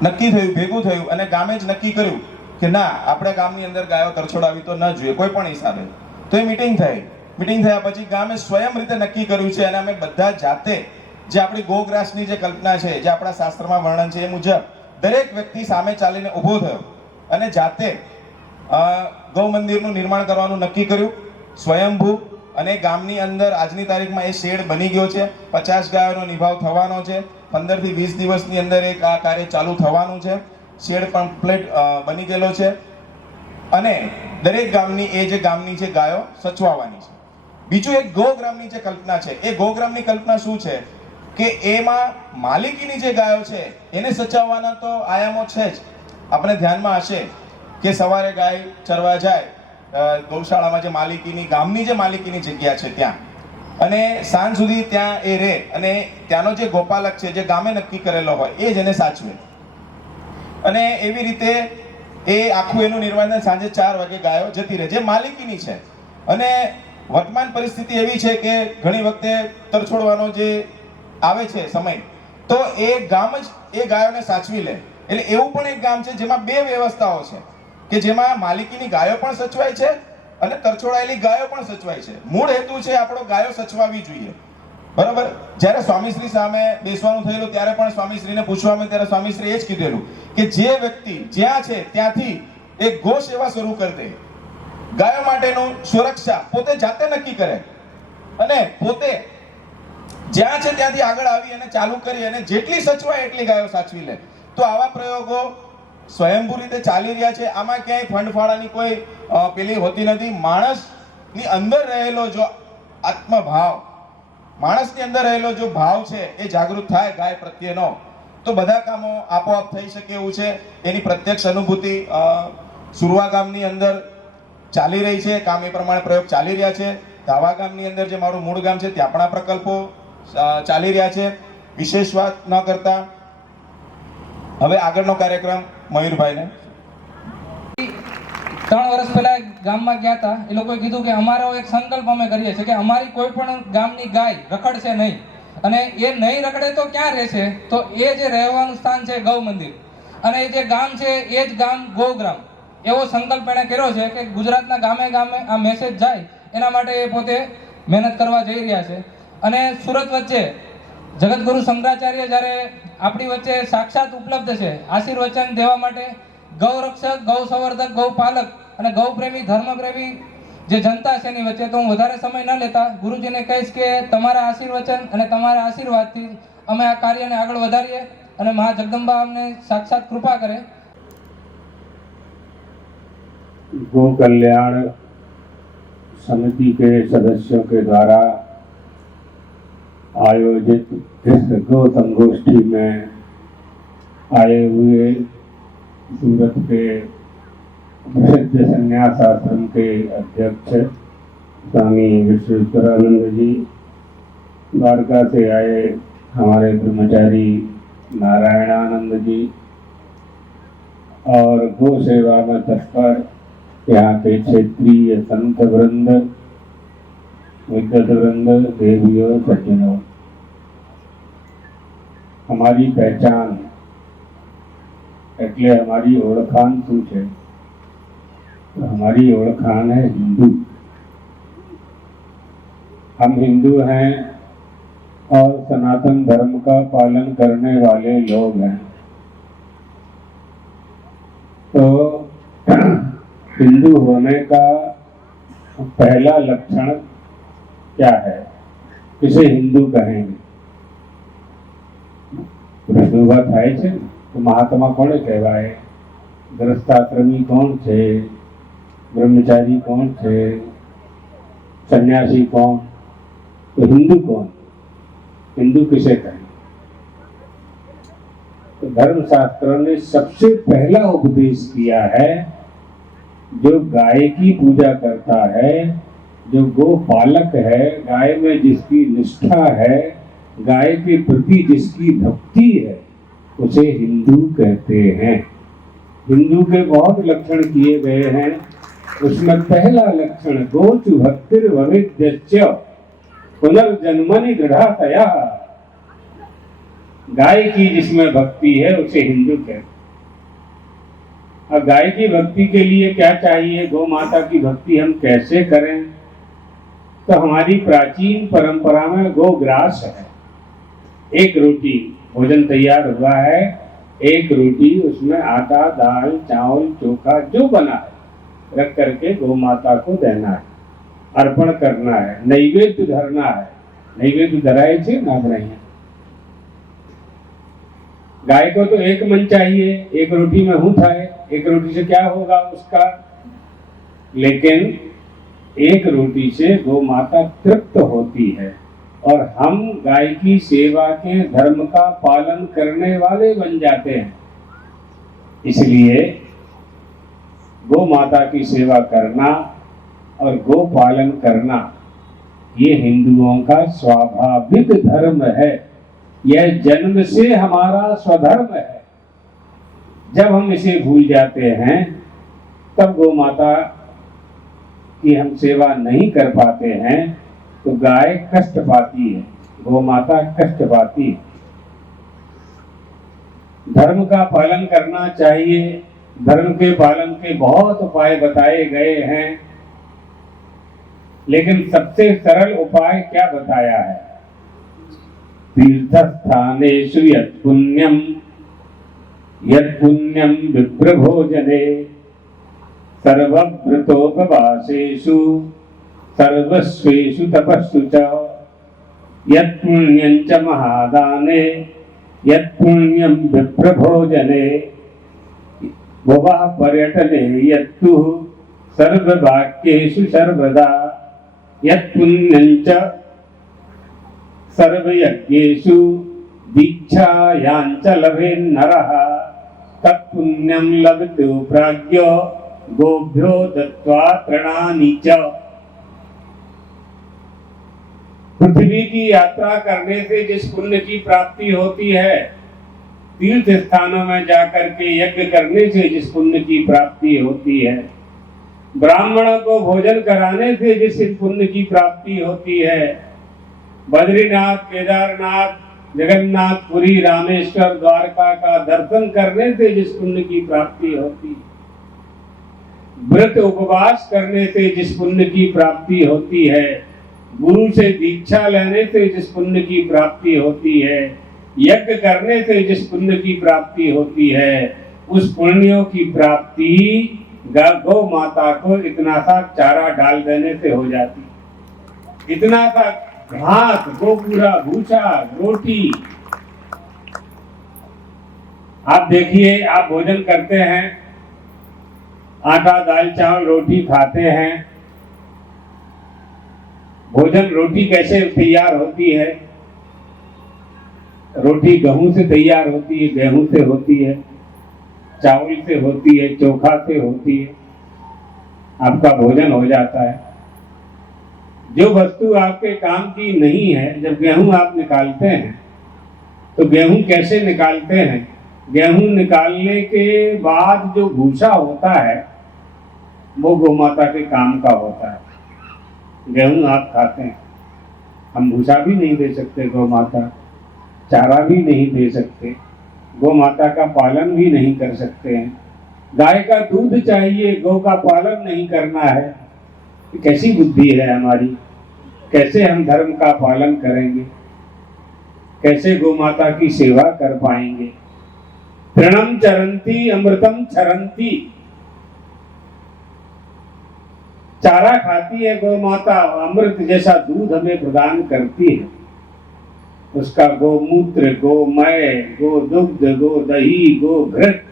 નક્કી થયું, ભેગું થયું અને ગામે જ નક્કી કર્યું કે ના, આપણે ગામની અંદર ગાયો તરછોડાવી તો ન જોઈએ કોઈ પણ હિસાબે. તો એ મીટિંગ થઈ. મીટિંગ થયા પછી ગામે સ્વયં રીતે નક્કી કર્યું છે અને અમે બધા જાતે જે આપણી ગોગ્રાસની જે કલ્પના છે, જે આપણા શાસ્ત્રમાં વર્ણન છે એ મુજબ દરેક વ્યક્તિ સામે ચાલીને ઊભો થયો અને જાતે ગૌ મંદિરનું નિર્માણ કરવાનું નક્કી કર્યું, સ્વયંભૂ. અને ગામની અંદર આજની તારીખમાં એ શેડ બની ગયો છે. 50 ગાયોનો નિભાવ થવાનો છે. 15 થી 20 દિવસની અંદર એક આ કાર્ય ચાલુ થવાનું છે. શેડ કમ્પ્લીટ બની ગયેલો છે અને દરેક ગામની જે ગાયો સચવાવાની છે. બીજું એક ગોગ્રામની જે કલ્પના છે, એ ગોગ્રામની કલ્પના શું છે કે એમાં માલિકીની જે ગાયો છે એને સચાવવાના તો આયામો છે જ. આપણે ધ્યાનમાં હશે કે સવારે ગાય ચરવા જાય ગૌશાળામાં, જે માલિકીની ગામની જે માલિકીની જગ્યા છે ત્યાં, અને સાંજ સુધી ત્યાં એ રહે અને ત્યાંનો જે ગોપાલક છે, જે ગામે નક્કી કરેલો હોય, એ જ એને સાચવે. અને એવી રીતે એ આખું એનું નિર્માણ સાંજે 4 વાગે ગાયો જતી રહે, જે માલિકીની છે. અને વર્તમાન પરિસ્થિતિ એવી છે કે ઘણી વખતે તરછોડવાનો જે આવે છે સમય, તો એ ગામ જ એ ગાયોને સાચવી લે. એટલે એવું પણ એક ગામ છે જેમાં 2 વ્યવસ્થાઓ છે કે જેમાં માલિકીની ગાયો પણ સચવાય છે અને તરછોડાયેલી ગાયો પણ સચવાય છે. મૂળ હેતુ છે આપણો ગાયો સચવાવી જોઈએ, બરાબર. જ્યારે સ્વામીશ્રી સામે બેસવાનું થયેલું ત્યારે પણ સ્વામીશ્રીને પૂછવામાં ત્યારે સ્વામીશ્રીએ એ જ કીધેલું કે જે વ્યક્તિ જ્યાં છે ત્યાંથી એક ગો સેવા શરૂ કરી દે, ગાયો માટેનું સુરક્ષા પોતે જાતે નક્કી કરે અને પોતે જ્યાં છે ત્યાંથી આગળ આવી અને ચાલુ કરી અને જેટલી સચવાય એટલી ગાયો સાચવી લે. તો આવા પ્રયોગો સ્વયંભૂ રીતે ચાલી રહ્યા છે. આમાં ક્યાંય ફંડફાળાની કોઈ પેલી હોતી નથી. માણસની અંદર રહેલો જો આત્મભાવ, માણસની અંદર રહેલો જો ભાવ છે એ જાગૃત થાય ગાય પ્રત્યેનો, તો બધા કામો આપોઆપ થઈ શકે એવું છે. એની પ્રત્યક્ષ અનુભૂતિ સુરવા ગામની અંદર ચાલી રહી છે. કામ એ પ્રમાણે પ્રયોગ ચાલી રહ્યા છે. ધાવા ગામની અંદર જે મારું મૂળ ગામ છે ત્યાં પણ આ પ્રકલ્પો ચાલી રહ્યા છે. વિશેષ વાત ન કરતા હવે આગળનો કાર્યક્રમ મયુરભાઈને. 3 વર્ષ પહેલા ગામમાં ગયા હતા. એ લોકોએ કીધું કે અમારો એક સંકલ્પ અમે કરીએ છીએ કે અમારી કોઈ પણ ગામની ગાય રખડશે નહીં, અને એ નહીં રખડે તો ક્યાં રહેશે? તો એ જે રહેવાનું સ્થાન છે ગૌ મંદિર, અને એ જે ગામ છે એ જ ગામ ગોગ્રામ. એવો સંકલ્પ એણે કર્યો છે કે ગુજરાતના ગામે ગામે આ મેસેજ જાય એના માટે એ પોતે મહેનત કરવા જઈ રહ્યા છે. અને સુરત વચ્ચે જગતગુરુ શંકરાચાર્ય જ્યારે આપણી વચ્ચે સાક્ષાત ઉપલબ્ધ છે આશીર્વચન દેવા માટે, ગૌ રક્ષક, ગૌ સંવર્ધક, ગૌ પાલક અને ગૌ પ્રેમી, ધર્મપ્રેમી જે જનતા છે એની વચ્ચે, તો હું વધારે સમય ન લેતા ગુરુજીને કહીશ કે તમારા આશીર્વચન અને તમારા આશીર્વાદથી અમે આ કાર્યને આગળ વધારીએ અને મા જગદંબા અમને સાક્ષાત કૃપા કરે. गो कल्याण समिति के सदस्यों के द्वारा आयोजित इस गौ संगोष्ठी में आए हुए सूरत के प्रसिद्ध संन्यास आश्रम के अध्यक्ष स्वामी विश्वेश्वरानंद जी, द्वारका से आए हमारे ब्रह्मचारी नारायणानंद जी और गौ सेवा में तत्पर यहाँ के क्षेत्रीय संत वृंद, विद्वत वृंद, देवियों, सज्जनों, हमारी पहचान એટલે हमारी ओळखाण શું છે? तो हमारी ओळखाण है हिंदू. हम हिंदू हैं और सनातन धर्म का पालन करने वाले लोग हैं. तो हिंदू होने का पहला लक्षण क्या है? किसे हिंदू कहेंगे? प्रश्न उभा થાય છે તો મહાત્મા કોને કહેવાય? ગ્રસ્તાશ્રમી કોણ છે? ब्रह्मचारी कौन थे? सन्यासी कौन? तो हिंदू कौन? हिंदू किसे कहें? तो धर्मशास्त्रों ने सबसे पहला उपदेश किया है, जो गाय की पूजा करता है, जो गो पालक है, गाय में जिसकी निष्ठा है, गाय के प्रति जिसकी भक्ति है, उसे हिंदू कहते हैं. हिंदू के बहुत लक्षण किए गए हैं. उसमें पहला लक्षण गोचु भक्तिर वनिज्य, पुनर्जन्मनि दृढ़तया। गाय की जिसमें भक्ति है उसे हिंदू कहते हैं। अब गाय की भक्ति के लिए क्या चाहिए, गौ माता की भक्ति हम कैसे करें? तो हमारी प्राचीन परंपरा में गोग्रास है। एक रोटी, भोजन तैयार हुआ है, एक रोटी, उसमें आटा, दाल, चावल, चोखा जो बना है रख करके गौ माता को देना है, अर्पण करना है, नैवेद्य धरना है। नैवेद्य धराए थे ना धराइए। गाय को तो एक मन चाहिए, एक रोटी में हूँ थाए, एक रोटी से क्या होगा उसका। लेकिन एक रोटी से गौ माता तृप्त होती है और हम गाय की सेवा के धर्म का पालन करने वाले बन जाते हैं। इसलिए गौ माता की सेवा करना और गो पालन करना ये हिंदुओं का स्वाभाविक धर्म है। यह जन्म से हमारा स्वधर्म है। जब हम इसे भूल जाते हैं तब गौ माता की हम सेवा नहीं कर पाते हैं तो गाय कष्ट पाती है, गौ माता कष्ट पाती है। धर्म का पालन करना चाहिए। धर्म के पालन के बहुत उपाय बताए गए हैं, लेकिन सबसे सरल उपाय क्या बताया है? तीर्थस्थानेषु यत्पुण्यम विप्रभोजने सर्वव्रतोपवासेषु सर्वस्वेषु तपस्सु च यत्पुण्यं च महादाने यत्पुण्यं विप्रभोजने भुवः पर्यटने यत्तु सर्ववाक्येषु सर्वदा यत्पुण्यं च सर्वयज्ञेषु दीक्षायां च लभेन्नरः तत्पुण्यं लभते प्राज्ञो गोभ्यो दत्त्वा तृणानि च। पृथ्वी की यात्रा करने से जिस पुण्य की प्राप्ति होती है, तीर्थ स्थानों में जाकर के यज्ञ करने से जिस पुण्य की प्राप्ति होती है, ब्राह्मणों को भोजन कराने से जिस पुण्य की प्राप्ति होती है, बद्रीनाथ, केदारनाथ, जगन्नाथ, पुरी, रामेश्वर, द्वारका का दर्शन करने से जिस पुण्य की प्राप्ति होती है, व्रत उपवास करने से जिस पुण्य की प्राप्ति होती है, गुरु से दीक्षा लेने से जिस पुण्य की प्राप्ति होती है, यज्ञ करने से जिस पुण्य की प्राप्ति होती है, उस पुण्यों की प्राप्ति गौ माता को इतना सा चारा डाल देने से हो जाती। इतना सा घास, गोपूरा, भूसा, रोटी। आप देखिए, आप भोजन करते हैं, आटा, दाल, चावल, रोटी खाते हैं। भोजन, रोटी कैसे तैयार होती है? रोटी गेहूं से तैयार होती है, गेहूं से होती है, चावल से होती है, चोखा से होती है। आपका भोजन हो जाता है। जो वस्तु आपके काम की नहीं है, जब गेहूं आप निकालते हैं तो गेहूं कैसे निकालते हैं? गेहूं निकालने के बाद जो भूसा होता है वो गौ माता के काम का होता है। गेहूं आप खाते हैं, हम भूसा भी नहीं दे सकते गौ माता, चारा भी नहीं दे सकते, गौ माता का पालन भी नहीं कर सकते हैं। गाय का दूध चाहिए, गौ का पालन नहीं करना है। कैसी बुद्धि है हमारी? कैसे हम धर्म का पालन करेंगे? कैसे गौ माता की सेवा कर पाएंगे? तृणम चरंती अमृतम क्षरंती। चारा खाती है गौ माता, अमृत जैसा दूध हमें प्रदान करती है। उसका गोमूत्र, गोमय, गोदुग्ध, गोदही, गोघृत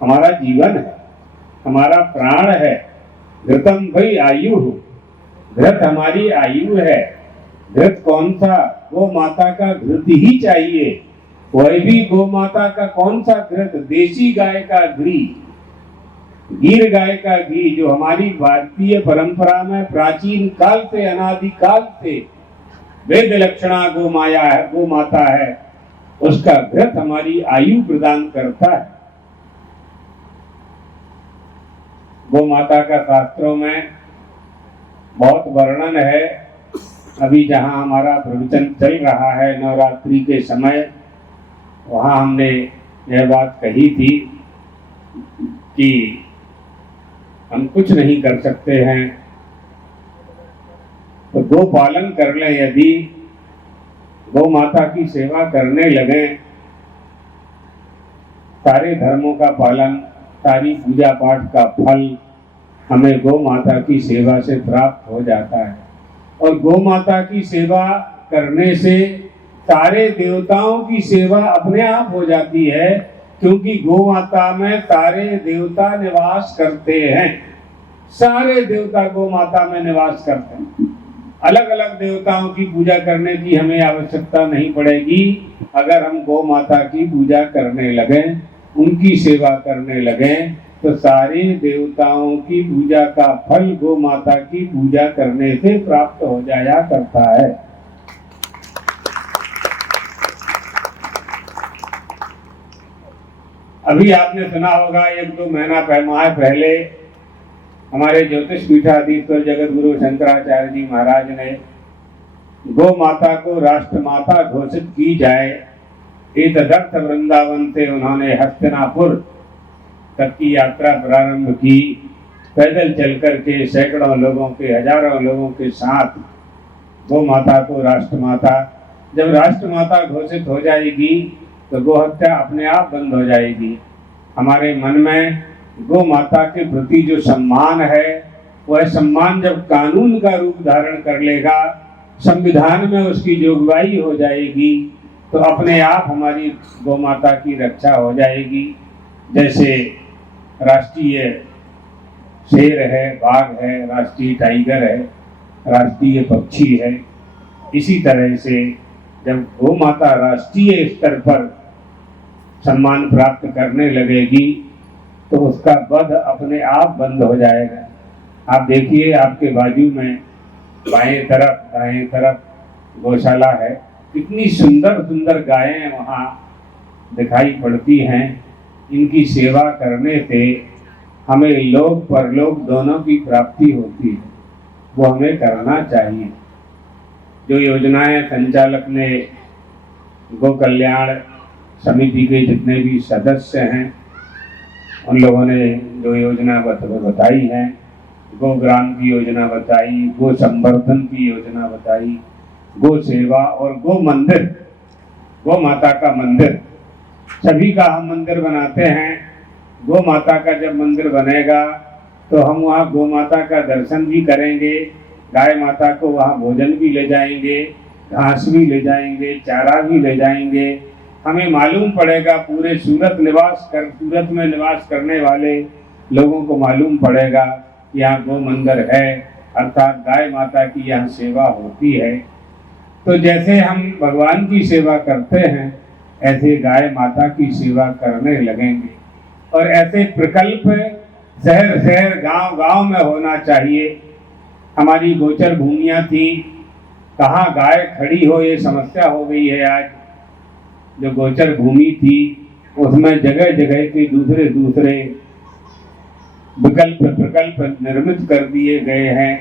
हमारा जीवन है, हमारा प्राण है। घृतम भई आयु, घृत हमारी आयु है। घृत कौन सा? गौ माता का घृत ही चाहिए। वह भी गौ माता का कौन सा घृत? देसी गाय का घी, गिर गाय का घी, जो हमारी भारतीय परंपरा में प्राचीन काल से, अनादिकाल से वेद लक्षणा गौ माया है, गौ माता है। उसका घृत हमारी आयु प्रदान करता है। गौ माता का शास्त्रों में बहुत वर्णन है। अभी जहाँ हमारा प्रवचन चल रहा है नवरात्रि के समय, वहाँ हमने यह बात कही थी कि हम कुछ नहीं कर सकते हैं, तो गो पालन कर लें। यदि गौ माता की सेवा करने लगे, सारे धर्मों का पालन, सारी पूजा पाठ का फल हमें गौ माता की सेवा से प्राप्त हो जाता है। और गौ माता की सेवा करने से सारे देवताओं की सेवा अपने आप हो जाती है, क्योंकि गौ माता में सारे देवता निवास करते हैं। सारे देवता गौ माता में निवास करते हैं। अलग अलग देवताओं की पूजा करने की हमें आवश्यकता नहीं पड़ेगी अगर हम गौ माता की पूजा करने लगें, उनकी सेवा करने लगें, तो सारे देवताओं की पूजा का फल गौ माता की पूजा करने से प्राप्त हो जाया करता है। अभी आपने सुना होगा 1-2 महीना पहले हमारे ज्योतिष पीठाधीश्वर जगत गुरु शंकराचार्य जी महाराज ने गौ माता को राष्ट्रमाता घोषित की जाए, इस दत्त वृंदावन से उन्होंने हस्तिनापुर तक की यात्रा प्रारंभ की। पैदल चलकर के सैकड़ों लोगों के, हजारों लोगों के साथ गौ माता को राष्ट्रमाता, जब राष्ट्रमाता घोषित हो जाएगी तो गौ हत्या अपने आप बंद हो जाएगी। हमारे मन में गौ माता के प्रति जो सम्मान है, वह सम्मान जब कानून का रूप धारण कर लेगा, संविधान में उसकी जोगवाई हो जाएगी, तो अपने आप हमारी गौ माता की रक्षा हो जाएगी। जैसे राष्ट्रीय शेर है, बाघ है, राष्ट्रीय टाइगर है, राष्ट्रीय पक्षी है, इसी तरह से जब गौ माता राष्ट्रीय स्तर पर सम्मान प्राप्त करने लगेगी तो उसका वध अपने आप बंद हो जाएगा। आप देखिए, आपके बाजू में बाएं तरफ दाएं तरफ गौशाला है, कितनी सुंदर सुंदर गायें वहाँ दिखाई पड़ती हैं। इनकी सेवा करने से हमें लोक परलोक दोनों की प्राप्ति होती है, वो हमें करना चाहिए। जो योजनाएं संचालक ने, गौ कल्याण समिति के जितने भी सदस्य हैं, उन लोगों ने जो योजना बताई है, गो ग्राम की योजना बताई, गो संवर्धन की योजना बताई, गो सेवा और गो मंदिर, गौ माता का मंदिर, सभी का हम मंदिर बनाते हैं। गौ माता का जब मंदिर बनेगा तो हम वहाँ गौ माता का दर्शन भी करेंगे, गाय माता को वहाँ भोजन भी ले जाएंगे, घास भी ले जाएंगे, चारा भी ले जाएंगे। हमें मालूम पड़ेगा, पूरे सूरत में निवास करने वाले लोगों को मालूम पड़ेगा कि यहाँ गौ मंदिर है, अर्थात गाय माता की यहाँ सेवा होती है। तो जैसे हम भगवान की सेवा करते हैं, ऐसे गाय माता की सेवा करने लगेंगे। और ऐसे प्रकल्प शहर शहर गांव गांव में होना चाहिए। हमारी गोचर भूमियां थी, कहाँ गाय खड़ी हो ये समस्या हो गई है। आज जो गोचर भूमि थी उसमें जगह जगह के दूसरे प्रकल्प निर्मित कर दिए गए हैं।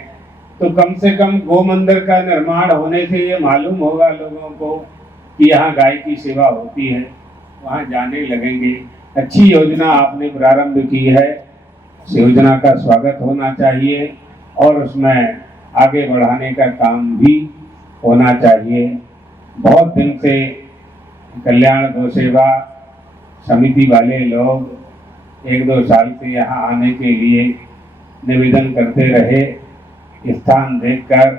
तो कम से कम गौ मंदिर का निर्माण होने से ये मालूम होगा लोगों को कि यहाँ गाय की सेवा होती है, वहाँ जाने लगेंगे। अच्छी योजना आपने प्रारंभ की है, इस योजना का स्वागत होना चाहिए और उसमें आगे बढ़ाने का काम भी होना चाहिए। बहुत दिन से कल्याण गौ सेवा समिति वाले लोग 1-2 साल से यहाँ आने के लिए निवेदन करते रहे, स्थान देखकर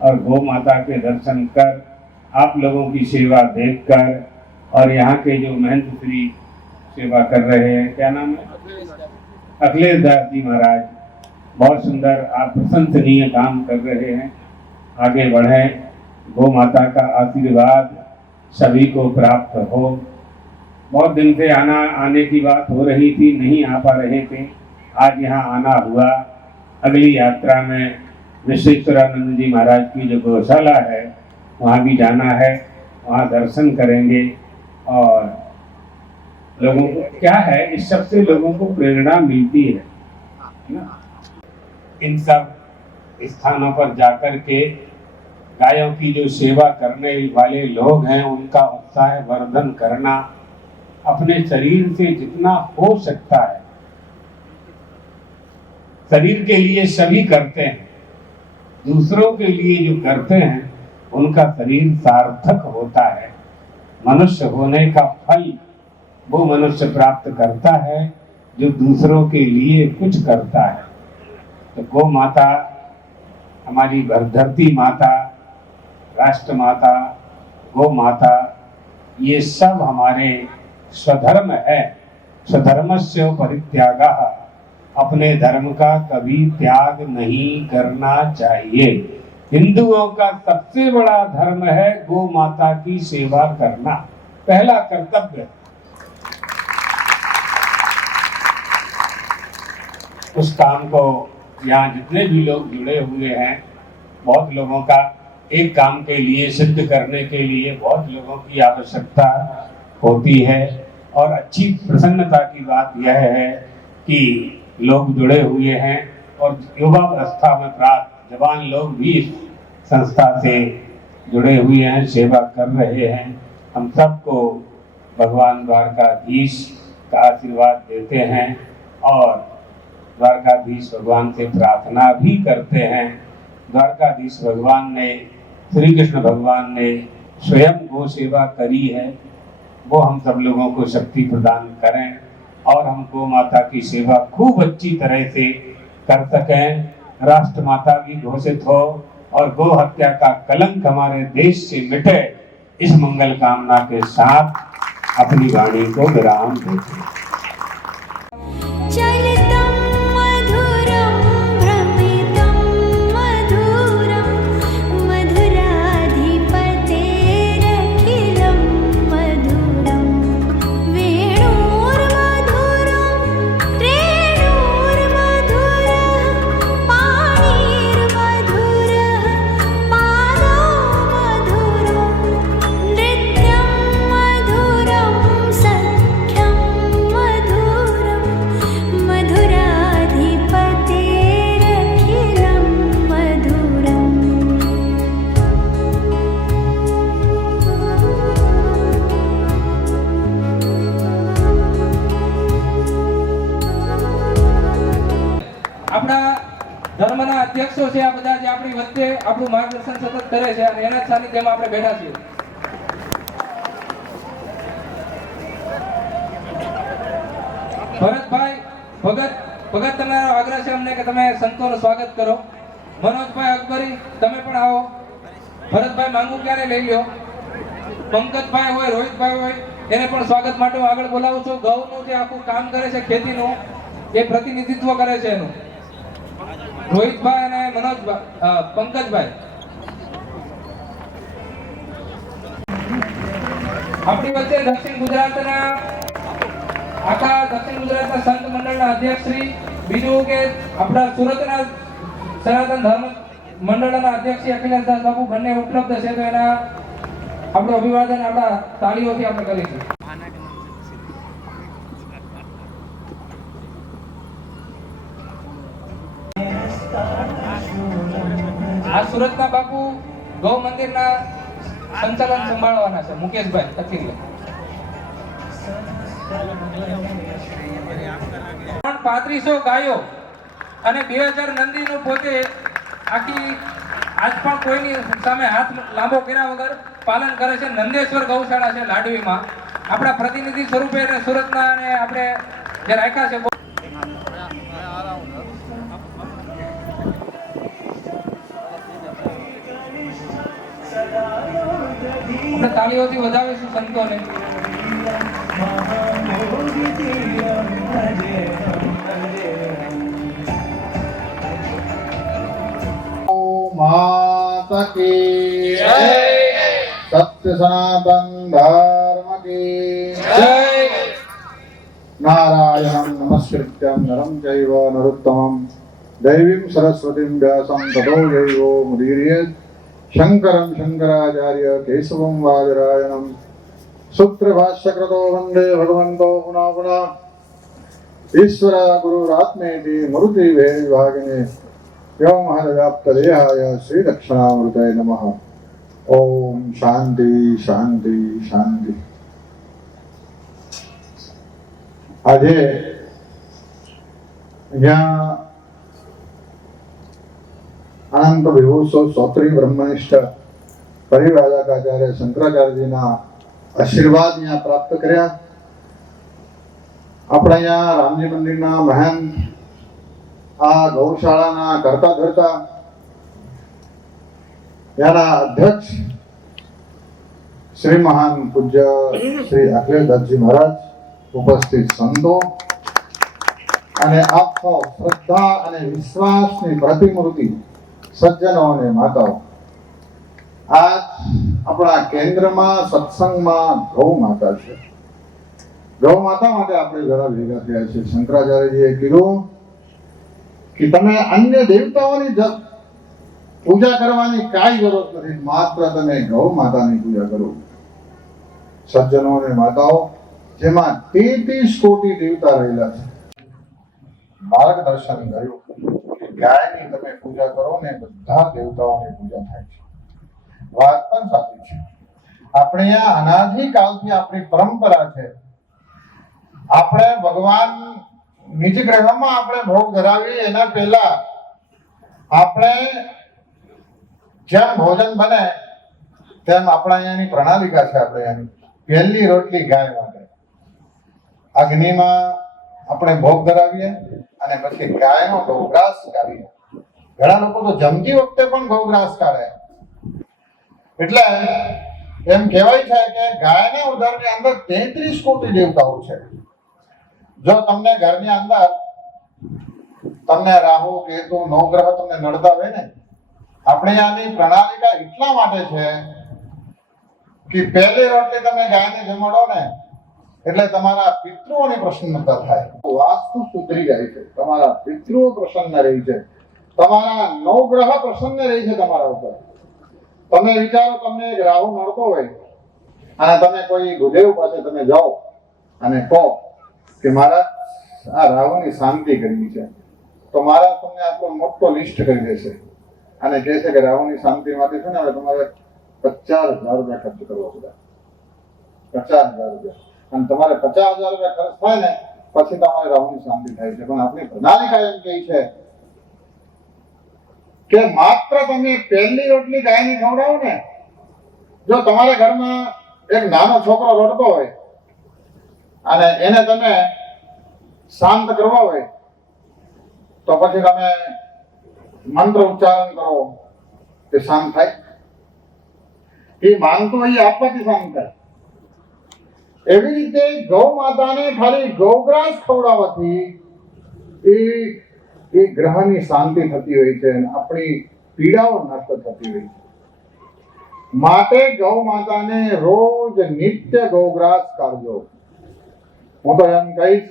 और गौ माता के दर्शन कर, आप लोगों की सेवा देखकर, और यहाँ के जो महंत श्री सेवा कर रहे हैं, क्या नाम है, अखिलेश दास जी महाराज, बहुत सुंदर, आप प्रशंसनीय काम कर रहे हैं। आगे बढ़ें, गौ माता का आशीर्वाद सभी को प्राप्त हो। बहुत दिन से आने की बात हो रही थी, नहीं आ पा रहे थे, आज यहाँ आना हुआ। अगली यात्रा में विश्वेश्वरानंद जी महाराज की जो गौशाला है वहाँ भी जाना है, वहाँ दर्शन करेंगे। और लोगों को क्या है, इस सब से लोगों को प्रेरणा मिलती है ना। इन सब स्थानों पर जाकर के गायों की जो सेवा करने वाले लोग हैं उनका उत्साह वर्धन करना, अपने शरीर से जितना हो सकता है, शरीर के लिए सभी करते हैं, दूसरों के लिए जो करते हैं उनका शरीर सार्थक होता है। मनुष्य होने का फल वो मनुष्य प्राप्त करता है जो दूसरों के लिए कुछ करता है। तो गौ माता, हमारी धरती माता, राष्ट्र माता, गौ माता, ये सब हमारे स्वधर्म है। स्वधर्मस्य परित्यागः, अपने धर्म का कभी त्याग नहीं करना चाहिए। हिंदुओं का सबसे बड़ा धर्म है गौ माता की सेवा करना, पहला कर्तव्य। उस काम को यहाँ जितने भी लोग जुड़े हुए हैं, बहुत लोगों का एक काम के लिए, सिद्ध करने के लिए बहुत लोगों की आवश्यकता होती है। और अच्छी प्रसन्नता की बात यह है कि लोग जुड़े हुए हैं और युवावस्था में प्राप्त जवान लोग भी इस संस्था से जुड़े हुए हैं, सेवा कर रहे हैं। हम सबको भगवान द्वारकाधीश का आशीर्वाद देते हैं और द्वारकाधीश भगवान से प्रार्थना भी करते हैं। द्वारकाधीश भगवान ने, श्री कृष्ण भगवान ने स्वयं गो सेवा करी है, वो हम सब लोगों को शक्ति प्रदान करें और हम गो माता की सेवा खूब अच्छी तरह से कर सकें। राष्ट्र माता भी घोषित हो और गो हत्या का कलंक हमारे देश से मिटे, इस मंगल कामना के साथ अपनी वाणी को विराम देते हैं। ધર્મના અધ્યક્ષો છે આ બધા જે આપણી વચ્ચે આપણું માર્ગદર્શન સતત કરે છે અને એના જ સાનિધ્યમાં આપણે બેઠા છીએ। ભરતભાઈ ભગત તમારો આગ્રહ છે અમને કે તમે સંતોનું સ્વાગત કરો। મનોજભાઈ અકબરી તમે પણ આવો। ભરતભાઈ માંગુ ક્યારે લઈ લ્યો। પંકજભાઈ હોય, રોહિતભાઈ હોય, એને પણ સ્વાગત માટે હું આગળ બોલાવું છું। ગૌનું જે આખું કામ કરે છે ખેતીનું, એ પ્રતિનિધિત્વ કરે છે એનું રોહિતભાઈ અને મનોજભાઈ, પંકજભાઈ। આપણી વચ્ચે દક્ષિણ ગુજરાતના આખા દક્ષિણ ગુજરાતના સંત મંડળના અધ્યક્ષ શ્રી, બીજું કે આપણા સુરતના સનાતન ધર્મ મંડળના અધ્યક્ષ શ્રી અખિલેશ દાસ બાપુ બંને ઉપલબ્ધ છે, તો એના આપણું અભિવાદન આપણા તાળીઓથી આપણે કરીશું। આ સુરતના બાપુ ગૌ મંદિરના સંચાલન સંભાળવાના છે, મુકેશભાઈ કથિરિયા। 3500 ગાયો અને 2000 નંદીનું પોતે આખી આજ પણ કોઈની સામે હાથ લાંબો કર્યા વગર પાલન કરે છે। નંદેશ્વર ગૌશાળા છે લાડવીમાં, આપણા પ્રતિનિધિ સ્વરૂપે સુરતના અને આપણે જે રાખ્યા છે, તાળીઓથી વધાવીશું સંતોને। माता की जय, सत्य सनातन धर्म की जय। नारायणं नमस्कृत्यं नरं चैव नरोत्तमं देवीं सरस्वतीं व्यासं ततो जैवो मुदीरयेत्। शंकरं शंकराचार्य केशवं वादरायणं सूत्रभाष्यकृतो वन्दे भगवन्तो पुनः पुनः। ईश्वर गुरुरात्मेति मूर्तिभेदविभागिने व्योमहरव्याप्तदेहाय श्रीदक्षिणामृताय नमः। ओम शांति शांति शांति। આજે અહીંયા અનંત વિભૂષો સ્તોત્રી બ્રહ્મનિષ્ઠ પરિવ્રાજકાચાર્ય શંકરાચાર્યજીના આશીર્વાદ અહીંયા પ્રાપ્ત કર્યા. આપણે અહીંયા રામજી મંદિરના મહાન આ ગૌશાળાના કરતા ધરતા ત્યાંના અધ્યક્ષ શ્રી મહાન પૂજ્ય શ્રી અખિલેશદાસજી મહારાજ, ઉપસ્થિત સંતો અને આપ સૌ શ્રદ્ધા અને વિશ્વાસની પ્રતિમૂર્તિ સજ્જનો અને માતાઓ, આજ આપણા કેન્દ્રમાં સત્સંગમાં ગૌ માતા છે. ગૌ માતા માટે આપણે જરા ભેગા થયા છે. શંકરાચાર્યજીએ કીધું કે તમે અન્ય દેવતાઓની પૂજા કરવાની કાંઈ જરૂર નથી, માત્ર તમે ગૌ માતાની પૂજા કરો. સજ્જનો અને માતાઓ, જેમાં 33 કોટી દેવતા રહેલા છે, માર્ગદર્શન કર્યું કે ગાયની તમે પૂજા કરો ને બધા દેવતાઓની પૂજા થાય છે. વાત પણ સાચી છે. આપણે આ અનાદિકાળથી આપણી પરંપરા છે. આપણે ભગવાન નિજ ગ્રહમાં આપણે ભોગ ધરાવીએ એના પહેલા આપણે જેમ ભોજન બને તેમ આપણા અહીંયાની પ્રણાલિકા છે. આપણે અહીંયાની પહેલી રોટલી ગાય માટે અગ્નિમાં આપણે ભોગ ધરાવીએ અને પછી ગાયનો ગૌગ્રાસ કાઢીએ. ઘણા લોકો તો જમતી વખતે પણ ગૌગ્રાસ કાઢે. એટલે એમ કહેવાય છે કે ગાયના ઉદરની અંદર 33 કોટી દેવતાઓ છે. જો તમને ઘરની અંદર તમને રાહુ કેતુ નવગ્રહ તમને નડતા હોય ને, આપણે આની પ્રણાલિકા એટલા માટે છે કે પહેલી રોટલી તમે ગાયને જમાડો ને એટલે તમારા પિતૃઓની પ્રસન્નતા થાય, વાસ્તુ સુધરી જાય છે, તમારા પિતૃઓ પ્રસન્ન રહી છે, તમારા નવગ્રહ પ્રસન્ન રહી છે તમારા ઉપર. તમે વિચારો, તમને એક રાહુ નડતો હોય અને તમે કોઈ ગુરુદેવ પાસે તમે જાઓ અને કહો કે મારા આ રાહુની શાંતિ કરવી છે, તો મારા તમને આટલો મોટો લિસ્ટ કરી દેશે અને કહે છે કે રાહુની શાંતિ માટે છે ને હવે તમારે 50,000 રૂપિયા ખર્ચ કરવા બધા. 50,000 રૂપિયા. અને તમારે 50,000 રૂપિયા ખર્ચ થાય ને પછી તમારે રાહુની શાંતિ થાય છે. પણ આપણી પ્રણાલિકા એમ કહી છે કે માત્ર તમે પહેલી રોટલી ગાયને ખવડાવો ને, જો તમારા ઘરમાં એક નાનો છોકરો રડતો હોય અને એને તમે શાંત કરવા હોય તો પછી તમે મંત્ર ઉચ્ચારણ કરો તે શાંત થાય. એ માંગતો હોય આપવાથી શાંત થાય. એવી રીતે ગૌ માતાને ખાલી ગૌગ્રાસ ખવડાવવાથી એ ગ્રહની શાંતિ થતી હોય છે અને આપણી પીડાઓ નષ્ટ થતી હોય છે. માટે ગૌ માતાને રોજ નિત્ય ગૌગ્રાસ કરજો. હું તો એમ કહીશ,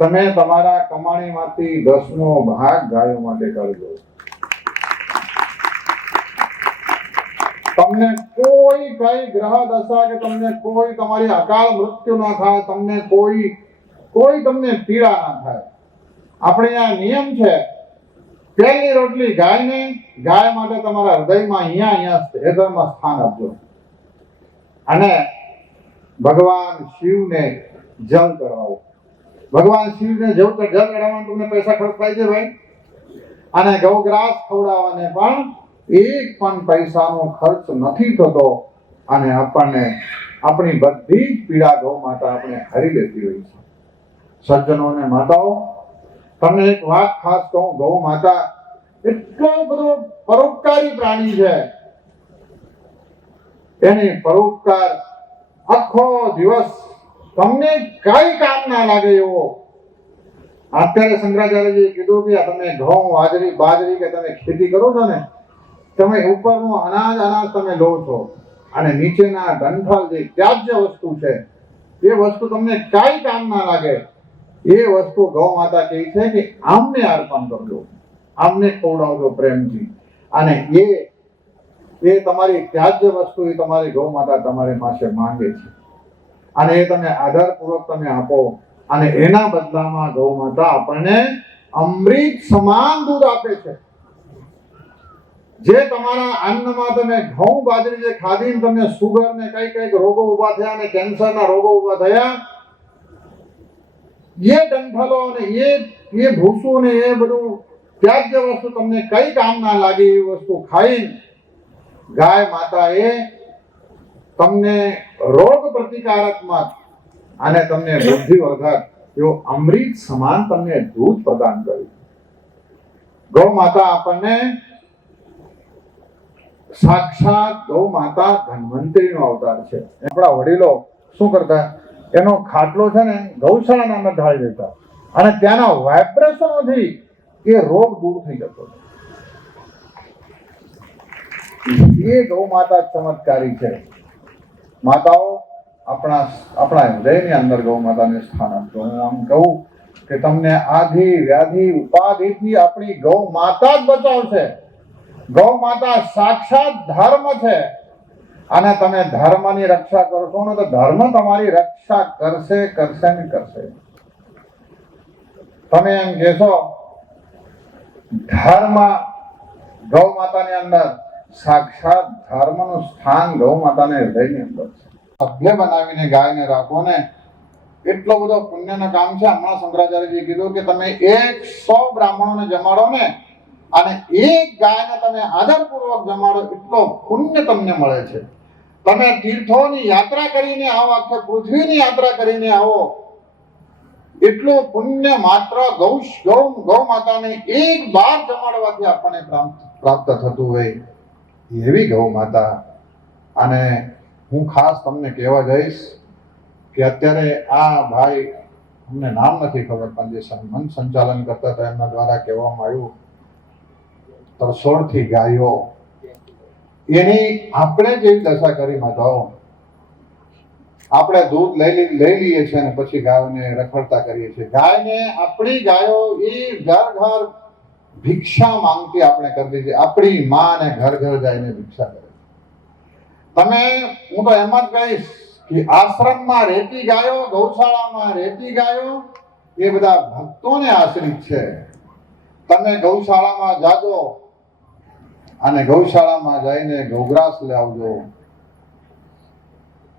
તમે તમારા કમાણીમાંથી 10નો ભાગ ગાયો માટે કરજો. તમને કોઈ કઈ ગ્રહ દશા કે તમને કોઈ તમારી અકાળ મૃત્યુ ના થાય, તમને કોઈ તમને પીડા ના થાય. આપણે આ નિયમ છે, પહેલી રોટલી ગાયને, ગાય માટે તમારા હૃદયમાં અહીંયા હૃદયમાં સ્થાન આપજો અને ભગવાન શિવને જલ ચડાવો. ભગવાન શિવને જલ ચડાવવાનું તમને પૈસા ખર્ચ થાય છે ભાઈ, અને ગૌગ્રાસ ખવડાવવાને પણ એક પણ પૈસાનો ખર્ચ નથી થતો અને આપણને આપણી બધી જ પીડા ગૌ માતા આપણે હરી લેતી હોય છે. સજ્જનો અને માતાઓ, તમને એક વાત ખાસ કહું, ગૌ માતા એટલો બધો પરોપકારી પ્રાણી છે. એની પરોપકાર આખો દિવસ તમને કઈ કામ ના લાગે એવો. અત્યારે શંકરાચાર્યજીએ કીધું કે તમે ઘઉં બાજરી કે તમે ખેતી કરો છો ને, તમે ઉપરનું અનાજ તમે લો છો અને નીચેના ડંઠલ જે ત્યાજ્ય વસ્તુ છે એ વસ્તુ તમને કઈ કામ ના લાગે. એ વસ્તુ ગૌ માતા કહે છે કે આમને અર્પણ કરજો, આમને ખવડાવજો પ્રેમથી. અને એ તમારી ત્યાજ્ય વસ્તુ એ તમારી ગૌ માતા તમારી પાસે માંગે છે અને એ તમે આધારપૂર્વક તમે આપો અને એના બદલામાં ગૌ માતા આપણને અમૃત સમાન દૂધ આપે છે. જે તમારા અન્નમાં તમે ઘઉં બાજરી જે ખાધી ને તમને સુગર ને કઈ રોગો ઉભા થયા ને કેન્સરના રોગો ઉભા થયા, એ ડંઠલો ને એ ભૂસું ને એ બધું ત્યાજ્ય વસ્તુ તમને કઈ કામ ના લાગી એ વસ્તુ ખાઈ ગાય માતાએ તમને રોગ પ્રતિકારાત્મક અને તમને બુદ્ધિવર્ધક એવો અમૃત સમાન તમને દૂધ પ્રદાન કર્યું. ગૌ માતા આપણને સાક્ષાત ગૌ માતા ધન્વંતરીનો અવતાર છે. આપણા વડીલો શું કરતા, એનો ખાટલો છે ને ગૌશાળાના અંદર ઢાળી દેતા અને ત્યાંના વાઇબ્રેશનોથી એ રોગ દૂર થઈ જતો. એ ગૌ માતા ચમત્કારી છે. માતાઓ આપણા હૃદયની અંદર ગૌ માતાને સ્થાન આપજો. હું આમ કહું કે તમને આધિ વ્યાધિ ઉપાધિથી આપણી ગૌ માતા જ બચાવશે. ગૌ માતા સાક્ષાત ધર્મ છે અને તમે ધર્મની રક્ષા કરશો ને તો ધર્મ તમારી રક્ષા કરશે ને કરશે. તમે એમ કહેશો ધર્મ ગૌ માતાની અંદર, સાક્ષાત ધર્મનું સ્થાન ગૌ માતાને હૃદયની અંદર છે. સભ્ય બનાવીને ગાયને રાખો ને એટલો બધો પુણ્યનું કામ છે. હમણાં શંકરાચાર્યજીએ કીધું કે તમે 100 બ્રાહ્મણોને જમાડો ને અને એક ગાયને તમે આદરપૂર્વક જમાડો, એટલો પુણ્ય તમને મળે છે. તમે તીર્થોની યાત્રા કરીને આવો, આખી પૃથ્વીની યાત્રા કરીને આવો, એટલું પુણ્ય માત્ર ગૌ માતાને એક વાર જમાડવાથી આપણને પ્રાપ્ત થતું હોય એવી ગૌ માતા. અને હું ખાસ તમને કહેવા જઈશ કે અત્યારે આ ભાઈ, અમને નામ નથી ખબર પણ જે મંચ સંચાલન કરતા હતા એમના દ્વારા કહેવામાં આવ્યું 63 ગાયો, એની આપણે જેવી દશા કરી માતાઓ. આપણે દૂધ લઈ લઈએ છીએ અને પછી ગાયોને રખડતા કરીએ છીએ. ગાયને આપણી ગાયો એ ઘર ભિક્ષા માંગતી આપણે કરી દીધી. આપણી માં ને ઘર જઈને ભિક્ષા કરે. તમે, હું તો એમ જ કહીશ કે આશ્રમમાં રહેતી ગાયો, ગૌશાળામાં રહેતી ગાયો એ બધા ભક્તોને આશ્રિત છે. તમે ગૌશાળામાં જાજો અને ગૌશાળામાં જઈને ગૌગ્રાસ લાવજો.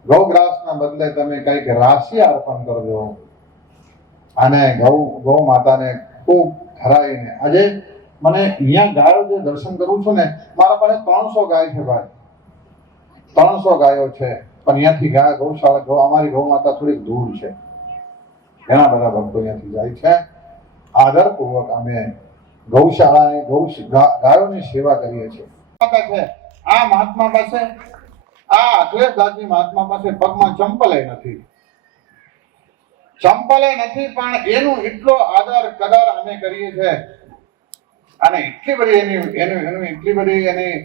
ગૌગ્રાસના બદલે તમે કંઈક રાશિ અર્પણ કરજો અને ગૌ માતાને ખૂબ ધરાઈને. આજે મને અહીંયા ગાયો જે દર્શન કરું છું ને, મારા પાસે 300 ગાય છે ભાઈ, 300 ગાયો છે. પણ અહીંયાથી ગૌશાળા અમારી ગૌ માતા થોડીક દૂર છે. ઘણા બધા ભક્તો અહીંયાથી જાય છે. આદરપૂર્વક અમે ગૌશાળાની ગાયોની સેવા કરીએ છીએ. આ મહાત્મા પાસે, આ અખિલેશદાસજી મહાત્મા પાસે પગમાં ચંપલે નથી, પણ એનું એટલો આદર કદર અમે કરીએ છીએ અને એટલી બધી એની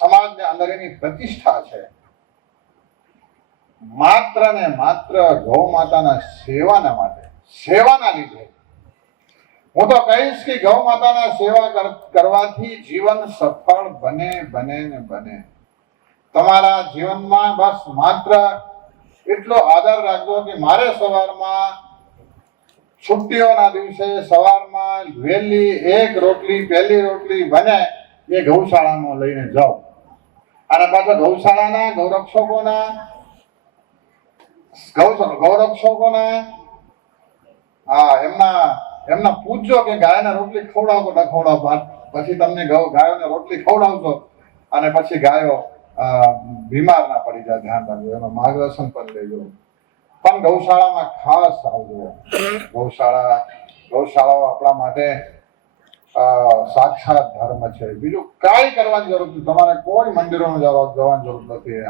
સમાજને અંદર એની પ્રતિષ્ઠા છે. માત્ર ને માત્ર ગૌ માતાના સેવાના લીધે. હું તો કહીશ કે ગૌ માતાના સેવા કરવાથી જીવન સફળ બને. તમારા જીવનમાં બસ માત્ર એટલો આદર રાખજો કે મારે સવારમાં છુટ્ટીઓના દિવસે સવારમાં વહેલી પહેલી રોટલી બને એ ગૌશાળામાં લઈને જાઓ અને પાછા ગૌશાળાના ગૌરક્ષકોના એમના પૂછજો કે ગાયના રોટલી ખવડાવો. પછી તમને ગાયોને રોટલી ખવડાવજો અને પછી ગાયો બીમાર ના પડી જાય. ધ્યાન રાખજો, એનું માર્ગદર્શન પણ લેજો. પણ ગૌશાળામાં ખાસ આવજો. ગૌશાળાઓ આપણા માટે સાક્ષાત ધર્મ છે. બીજું કાંઈ કરવાની જરૂર નથી. તમારે કોઈ મંદિરોમાં જવાની જરૂર નથી.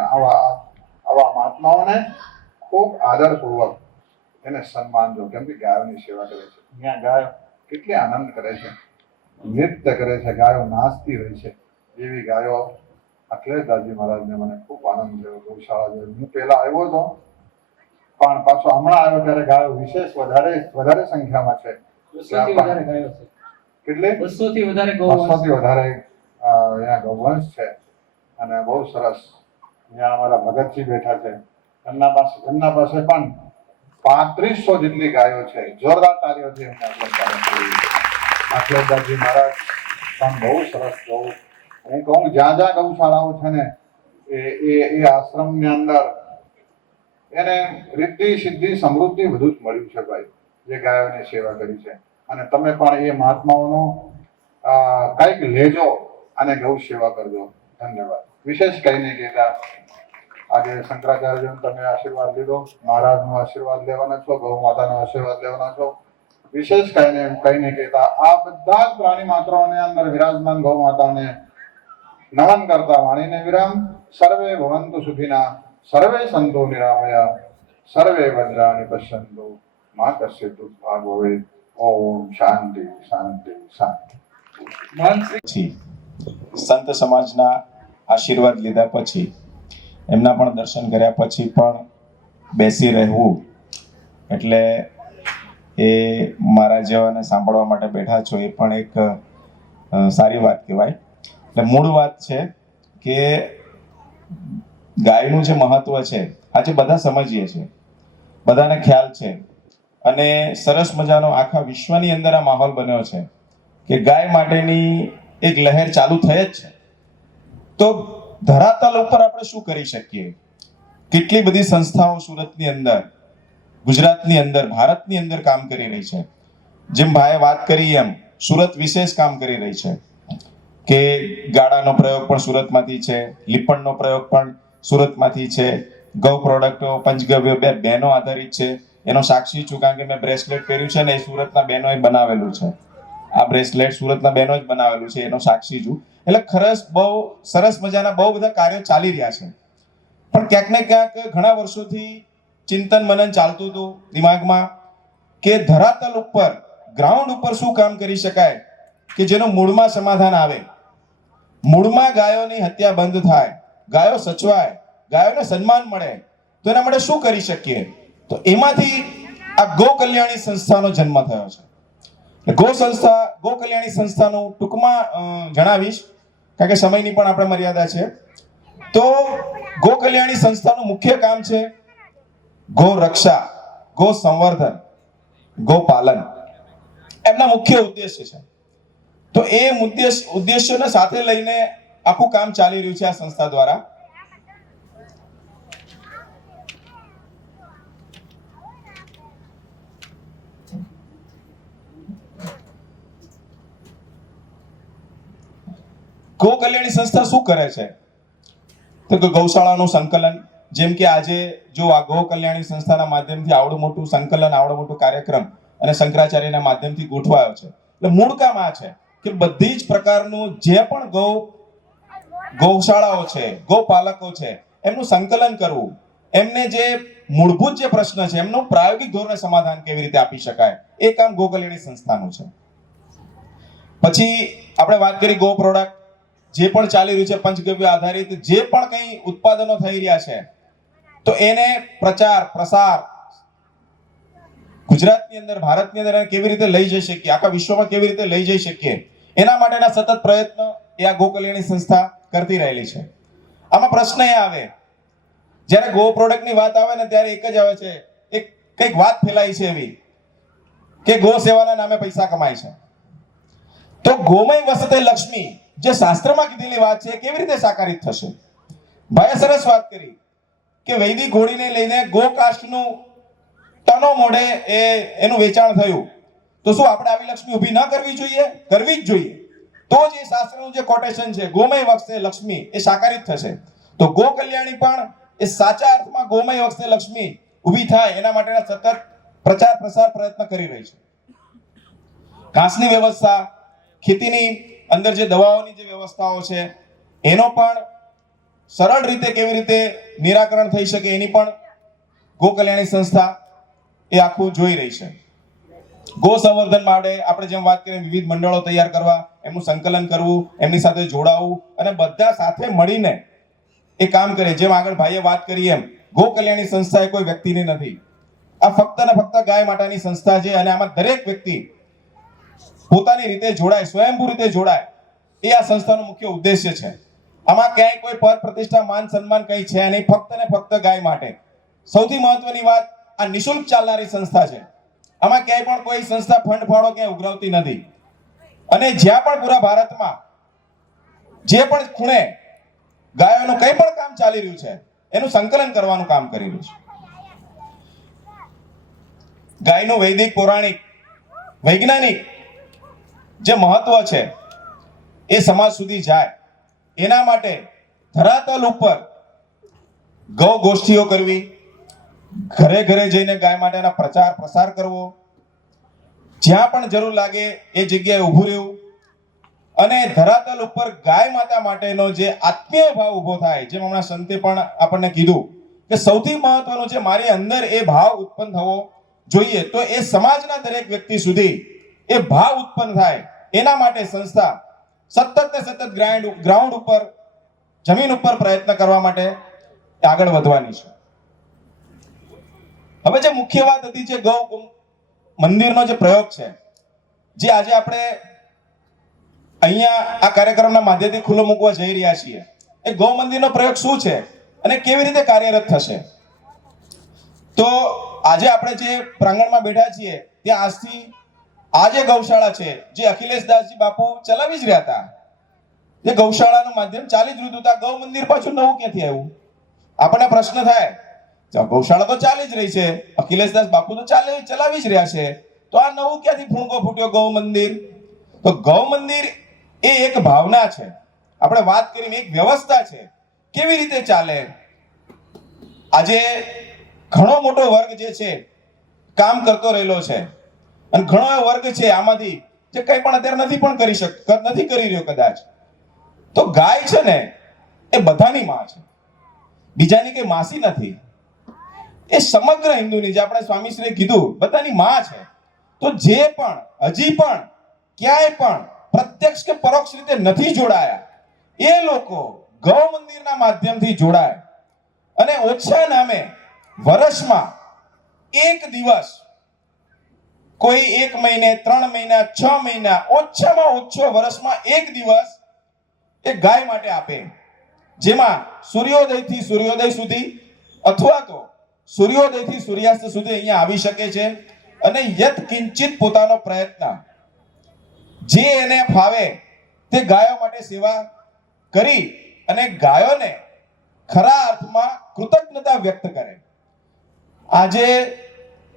આવા મહાત્માઓને ખૂબ આદરપૂર્વક એને સન્માન દો, કેમ કે ગાયોની સેવા કરે છે. અહીંયા ગાયો કેટલી આનંદ કરે છે, નૃત્ય કરે છે, ગાયો નાચતી હોય છે. એવી ગાયો અખિલેશદાસજી મહારાજને મને ખૂબ આનંદ થયો. ગૌશાળા જોઈ હું પહેલા આવ્યો હતો, પણ પાછો હમણાં આવ્યો ત્યારે ગાયો વિશેષ વધારે સંખ્યામાં છે. 200 થી વધારે અહીંયા ગૌવંશ છે અને બહુ સરસ. અહીંયા અમારા ભગતજી બેઠા છે. એમના પાસે પણ 3500 જેટલી ગાયો છે. જોરદાર તાળીઓથી એમને આપણે સ્વાગત કરીએ. માખલદાસજી મહારાજ પણ બહુ સરસ ગૌ, હું કહું જ્યાં જ્યાં ગૌશાળાઓ છે ને એ આશ્રમની અંદર એને રિદ્ધિ સિદ્ધિ સમૃદ્ધિ બધું જ મળ્યું છે ભાઈ, જે ગાયોની સેવા કરી છે. અને તમે પણ એ મહાત્માઓનો કંઈક લેજો અને ગૌ સેવા કરજો. ધન્યવાદ. વિશેષ કઈ નહીં કહેતા, આજે શંકરાચાર્યનો તમે આશીર્વાદ લીધો, મહારાજનો આશીર્વાદ લેવાના છો, ગૌ માતાનો આશીર્વાદ લેવાના છો. વિશેષ કઈ નહીં કહેતા, આ બધા જ પ્રાણી માત્રોની અંદર વિરાજમાન ગૌ માતાને નમન કરતા વાણીને વિરામ. સર્વે ભવંતુ સુખિના, સર્વે સંતો નિરામયા, સર્વે ભદ્રાણિ પશ્યન્તુ, મા કશ્ચિત દુર્ભાગ ભવેત. ઓમ શાંતિ શાંતિ શાંતિ. મહંત શ્રી પછી સંત સમાજના આશીર્વાદ લીધા પછી, એમના પણ દર્શન કર્યા પછી પણ બેસી રહેવું એટલે એ મારા જેવાને સાંભળવા માટે બેઠા છો એ પણ એક સારી વાત કહેવાય. એટલે મૂળ વાત છે કે ગાયનું જે મહત્વ છે આજે બધા સમજીએ છીએ, બધાને ખ્યાલ છે, અને સરસ મજાનો આખા વિશ્વની અંદર આ માહોલ બન્યો છે કે ગાય માટેની એક લહેર ચાલુ થઈ જ છે. તો ધરાતલ ઉપર આપણે શું કરી શકીએ? કેટલી બધી સંસ્થાઓ સુરતની અંદર, ગુજરાતની અંદર, ભારતની અંદર કામ કરી રહી છે. જેમ ભાઈએ વાત કરી એમ સુરત વિશેષ કામ કરી રહી છે કે ગાડાનો પ્રયોગ પણ સુરતમાંથી છે, લીપણનો પ્રયોગ પણ સુરતમાંથી છે, ગૌ પ્રોડક્ટો પંચગવ્ય બે બહેનો આધારિત છે. એનો સાક્ષી છું કારણ કે મેં બ્રેસલેટ પહેર્યું છે ને એ સુરતના બહેનોએ બનાવેલું છે. આ બ્રેસલેટ સુરતના બહેનો જ બનાવેલું છે, એનો સાક્ષી છું. એટલે ખરસ બહુ સરસ મજાના બહુ બધા કાર્યો ચાલી રહ્યા છે. પણ ક્યાંક ને ક્યાંક ઘણા વર્ષોથી ચિંતન મનન ચાલતું હતું દિમાગમાં કે ધરાતલ ઉપર, ગ્રાઉન્ડ ઉપર શું કામ કરી શકાય કે જેનું મૂળમાં સમાધાન આવે, મૂળમાં ગાયોની હત્યા બંધ થાય, ગાયો સચવાય, ગાયોને સન્માન મળે. તો એના માટે શું કરી શકીએ? તો એમાંથી આ ગો કલ્યાણી સંસ્થાનો જન્મ થયો છે. ગો કલ્યાણી સંસ્થાનું ટૂંકમાં જણાવીશ કારણ કે સમયની પણ આપણે મર્યાદા છે. તો ગો કલ્યાણી સંસ્થાનું મુખ્ય કામ છે ગો રક્ષા, ગો સંવર્ધન, ગો પાલન. એમના મુખ્ય ઉદ્દેશ્ય છે. તો એ ઉદ્દેશ્યોને સાથે લઈને આખું કામ ચાલી રહ્યું છે આ સંસ્થા દ્વારા. ગો કલ્યાણી સંસ્થા શું કરે છે તો કે ગૌશાળાનું સંકલન. જેમ કે આજે જો આ ગો કલ્યાણી સંસ્થાના માધ્યમથી આવડું મોટું સંકલન, આવડો મોટો કાર્યક્રમ અને શંકરાચાર્યના માધ્યમથી ગોઠવાયો છે. એટલે મૂળ કામ આ છે કે બધી જ પ્રકારનું જે પણ ગૌશાળાઓ છે, ગૌપાલકો છે, એમનું સંકલન કરવું, એમને જે મૂળભૂત જે પ્રશ્ન છે એમનું પ્રાયોગિક ધોરણે સમાધાન કેવી રીતે આપી શકાય, એ કામ ગો કલ્યાણી સંસ્થાનું છે. પછી આપણે વાત કરી ગો પ્રોડક્ટ, જે પણ ચાલી રહ્યું છે પંચગવ્ય આધારિત જે પણ કંઈ ઉત્પાદનો થઈ રહ્યા છે તો એને પ્રચાર પ્રસાર ગુજરાતની અંદર, ભારતની અંદર કેવી રીતે લઈ જઈ શકીએ, આખા વિશ્વમાં કેવી રીતે લઈ જઈ શકીએ, એના માટેના સતત પ્રયત્નો એ આ ગો કલ્યાણી સંસ્થા કરતી રહેલી છે. આમાં પ્રશ્ન એ આવે જ્યારે ગો પ્રોડક્ટની વાત આવે ને ત્યારે એક જ આવે છે, એક કંઈક વાત ફેલાઈ છે એવી કે ગો સેવાના નામે પૈસા કમાય છે. તો ગોમય વસતે લક્ષ્મી જે શાસ્ત્રમાં કીધેલી વાત છે કેવી રીતે સાકારિત થશે? ભાઈએ સરસ વાત કરી કે વૈદિક ઘોડીને લઈને ગો કાસ્ટનું ટનો મોઢે એનું વેચાણ થયું. તો શું આપણે આવી લક્ષ્મી ઊભી ન કરવી જોઈએ? કરવી જ જોઈએ. તો જ એ શાસ્ત્રનું જે કોટેશન છે ગોમય વસતે લક્ષ્મી એ સાકારિત થશે. તો ગો કલ્યાણી પણ એ સાચા અર્થમાં ગોમય વસતે લક્ષ્મી ઊભી થાય એના માટેના સતત પ્રચાર પ્રસાર પ્રયત્ન કરી રહી છે. ઘાસની વ્યવસ્થા, ખેતીની અંદર જે દવાઓની જે વ્યવસ્થાઓ છે એનો પણ સરળ રીતે કેવી રીતે નિરાકરણ થઈ શકે એની પણ ગો કલ્યાણી સંસ્થા એ આખું જોઈ રહી છે. ગો સંવર્ધન માટે આપણે જેમ વાત કરીએ વિવિધ મંડળો તૈયાર કરવા, એમનું સંકલન કરવું, એમની સાથે જોડાવું અને બધા સાથે મળીને એ કામ કરે. જેમ આગળ ભાઈએ વાત કરી એમ ગો કલ્યાણી સંસ્થા એ કોઈ વ્યક્તિની નથી. આ ફક્ત ને ફક્ત ગાય માટેની સંસ્થા છે અને આમાં દરેક વ્યક્તિ પોતાની રીતે જોડાય, સ્વયંભૂ રીતે જોડાય, એ આ સંસ્થાનો મુખ્ય ઉદ્દેશ્ય છે. આમાં ક્યાંય કોઈ પદ પ્રતિષ્ઠા, માન સન્માન કંઈ છે નહીં, ફક્ત ને ફક્ત ગાય માટે. સૌથી મહત્વની વાત, આ નિઃશુલ્ક ચાલનારી સંસ્થા છે. આમાં ક્યાંય પણ કોઈ સંસ્થા ફંડ ફાળો ક્યાંય ઉઘરાવતી નથી. અને જ્યાં પણ પૂરા ભારતમાં જે પણ ખૂણે ગાયોનું કંઈ પણ કામ ચાલી રહ્યું છે એનું સંકલન કરવાનું કામ કરી રહ્યું છે. ગાયનું વૈદિક, પૌરાણિક, વૈજ્ઞાનિક જે મહત્વ છે એ સમાજ સુધી જાય એના માટે ધરાતલ ઉપર ગૌ ગોષ્ઠીઓ કરવી, ઘરે ઘરે જઈને ગાય માટેના પ્રચાર પ્રસાર કરવો, જ્યાં પણ જરૂર લાગે એ જગ્યાએ ઊભું રહેવું, અને ધરાતલ ઉપર ગાય માતા માટેનો જે આત્મીય ભાવ ઊભો થાય, જેમ હમણાં સંતે પણ આપણને કીધું કે સૌથી મહત્વનું છે મારી અંદર એ ભાવ ઉત્પન્ન થવો જોઈએ. તો એ સમાજના દરેક વ્યક્તિ સુધી એ ભાવ ઉત્પન્ન થાય એના માટે સંસ્થા સતત ને સતત ગ્રાઉન્ડ ઉપર, જમીન ઉપર પ્રયત્ન કરવા માટે આગળ વધવાની છે. હવે જે મુખ્ય વાત હતી જે ગૌ મંદિરનો જે પ્રયોગ છે, જે આજે આપણે અહીંયા આ કાર્યક્રમના માધ્યમથી ખુલ્લો મૂકવા જઈ રહ્યા છીએ, એ ગૌ મંદિરનો પ્રયોગ શું છે અને કેવી રીતે કાર્યરત થશે. તો આજે આપણે જે પ્રાંગણમાં બેઠા છીએ ત્યાં આજથી આ જે ગૌશાળા છે જે અખિલેશદાસજી બાપુ ચલાવી જ રહ્યા હતા, એ ગૌશાળાનું માધ્યમ ચાલી જ રહ્યું હતું. ગૌ મંદિર પાછું નવું ક્યાંથી આવ્યું? આપણને પ્રશ્ન થાય, ગૌશાળા તો ચાલી જ રહી છે, અખિલેશદાસ બાપુ તો ચલાવી જ રહ્યા છે, તો આ નવું ક્યાંથી ફૂંકો ફૂટ્યો ગૌ મંદિર? તો ગૌ મંદિર એ એક ભાવના છે, આપણે વાત કરી એક વ્યવસ્થા છે, કેવી રીતે ચાલે. આજે ઘણો મોટો વર્ગ જે છે કામ કરતો રહેલો છે, અને ઘણો એવો વર્ગ છે આમાંથી જે કંઈ પણ અત્યારે નથી પણ નથી કરી રહ્યો કદાચ. તો ગાય છે ને એ બધાની માં છે, બીજાની કઈ માસી નથી. એ સમગ્ર હિન્દુની, જે આપણે સ્વામીશ્રીએ કીધું, બધાની માં છે. તો જે પણ હજી પણ ક્યાંય પણ પ્રત્યક્ષ કે પરોક્ષ રીતે નથી જોડાયા એ લોકો ગૌ મંદિરના માધ્યમથી જોડાય અને ઓછા નામે વર્ષમાં એક દિવસ, કોઈ 1 મહિને, 3 મહિના, 6 મહિના, ઓછામાં ઓછો વર્ષમાં એક દિવસ એ ગાય માટે આપે, જેમાં સૂર્યોદયથી સૂર્યોદય સુધી અથવા તો સૂર્યોદયથી સૂર્યાસ્ત સુધી અહીંયા આવી શકે છે અને યત કિંચિત પોતાનો પ્રયત્ન જે એને ફાવે તે ગાયો માટે સેવા કરી અને ગાયોને ખરા અર્થમાં કૃતજ્ઞતા વ્યક્ત કરે. આજે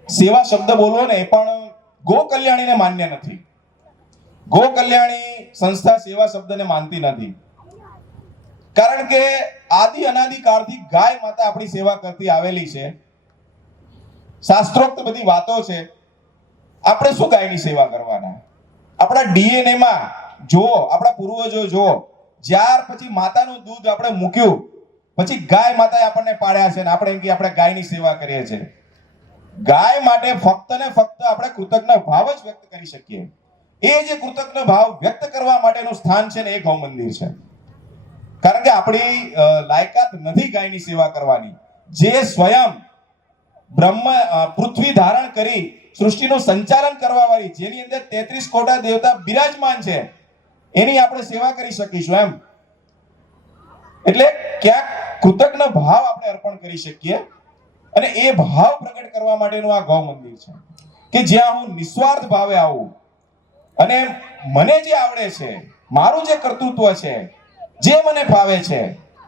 સેવા શબ્દ બોલવો ને એ પણ ગો કલ્યાણીને માન્ય નથી. ગો કલ્યાણી સંસ્થા સેવા શબ્દને માનતી નથી, કારણ કે આદિ અનાદિ કાળથી ગાય માતા આપણી સેવા કરતી આવેલી છે. શાસ્ત્રોક્ત બધી વાતો છે. આપણે શું ગાયની સેવા કરવાના? આપણા ડીએનએ માં જુઓ, આપણા પૂર્વજો જુઓ, જ્યાર પછી માતાનું દૂધ આપણે મૂક્યું પછી ગાય માતાએ આપણને પાડ્યા છે, અને આપણે એમ કે આપણે ગાયની સેવા કરીએ છીએ. ગાય માટે ફક્ત ને ફક્ત આપણે કૃતજ્ઞ ભાવ જ વ્યક્ત કરી શકીએ. એ જે કૃતજ્ઞ ભાવ વ્યક્ત કરવા માટેનું સ્થાન છે ને એ ગૌ મંદિર છે. કારણ કે આપણી લાયકાત નથી ગાયની સેવા કરવાની. જે સ્વયં બ્રહ્મ પૃથ્વી ધારણ કરી સૃષ્ટિનું સંચાલન કરવા વાળી, જેની અંદર 33 કોટા દેવતા બિરાજમાન છે, એની આપણે સેવા કરી શકીશું એમ. એટલે ક્યાંક કૃતજ્ઞ ભાવ આપણે અર્પણ કરી શકીએ, અને એ ભાવ પ્રગટ કરવા માટેનું આ ગૌ મંદિર છે કે જ્યાં હું નિસ્વાર્થ ભાવે આવું અને મને જે આવડે છે, મારું જે કર્તૃત્વ છે, જે મને ફાવે છે,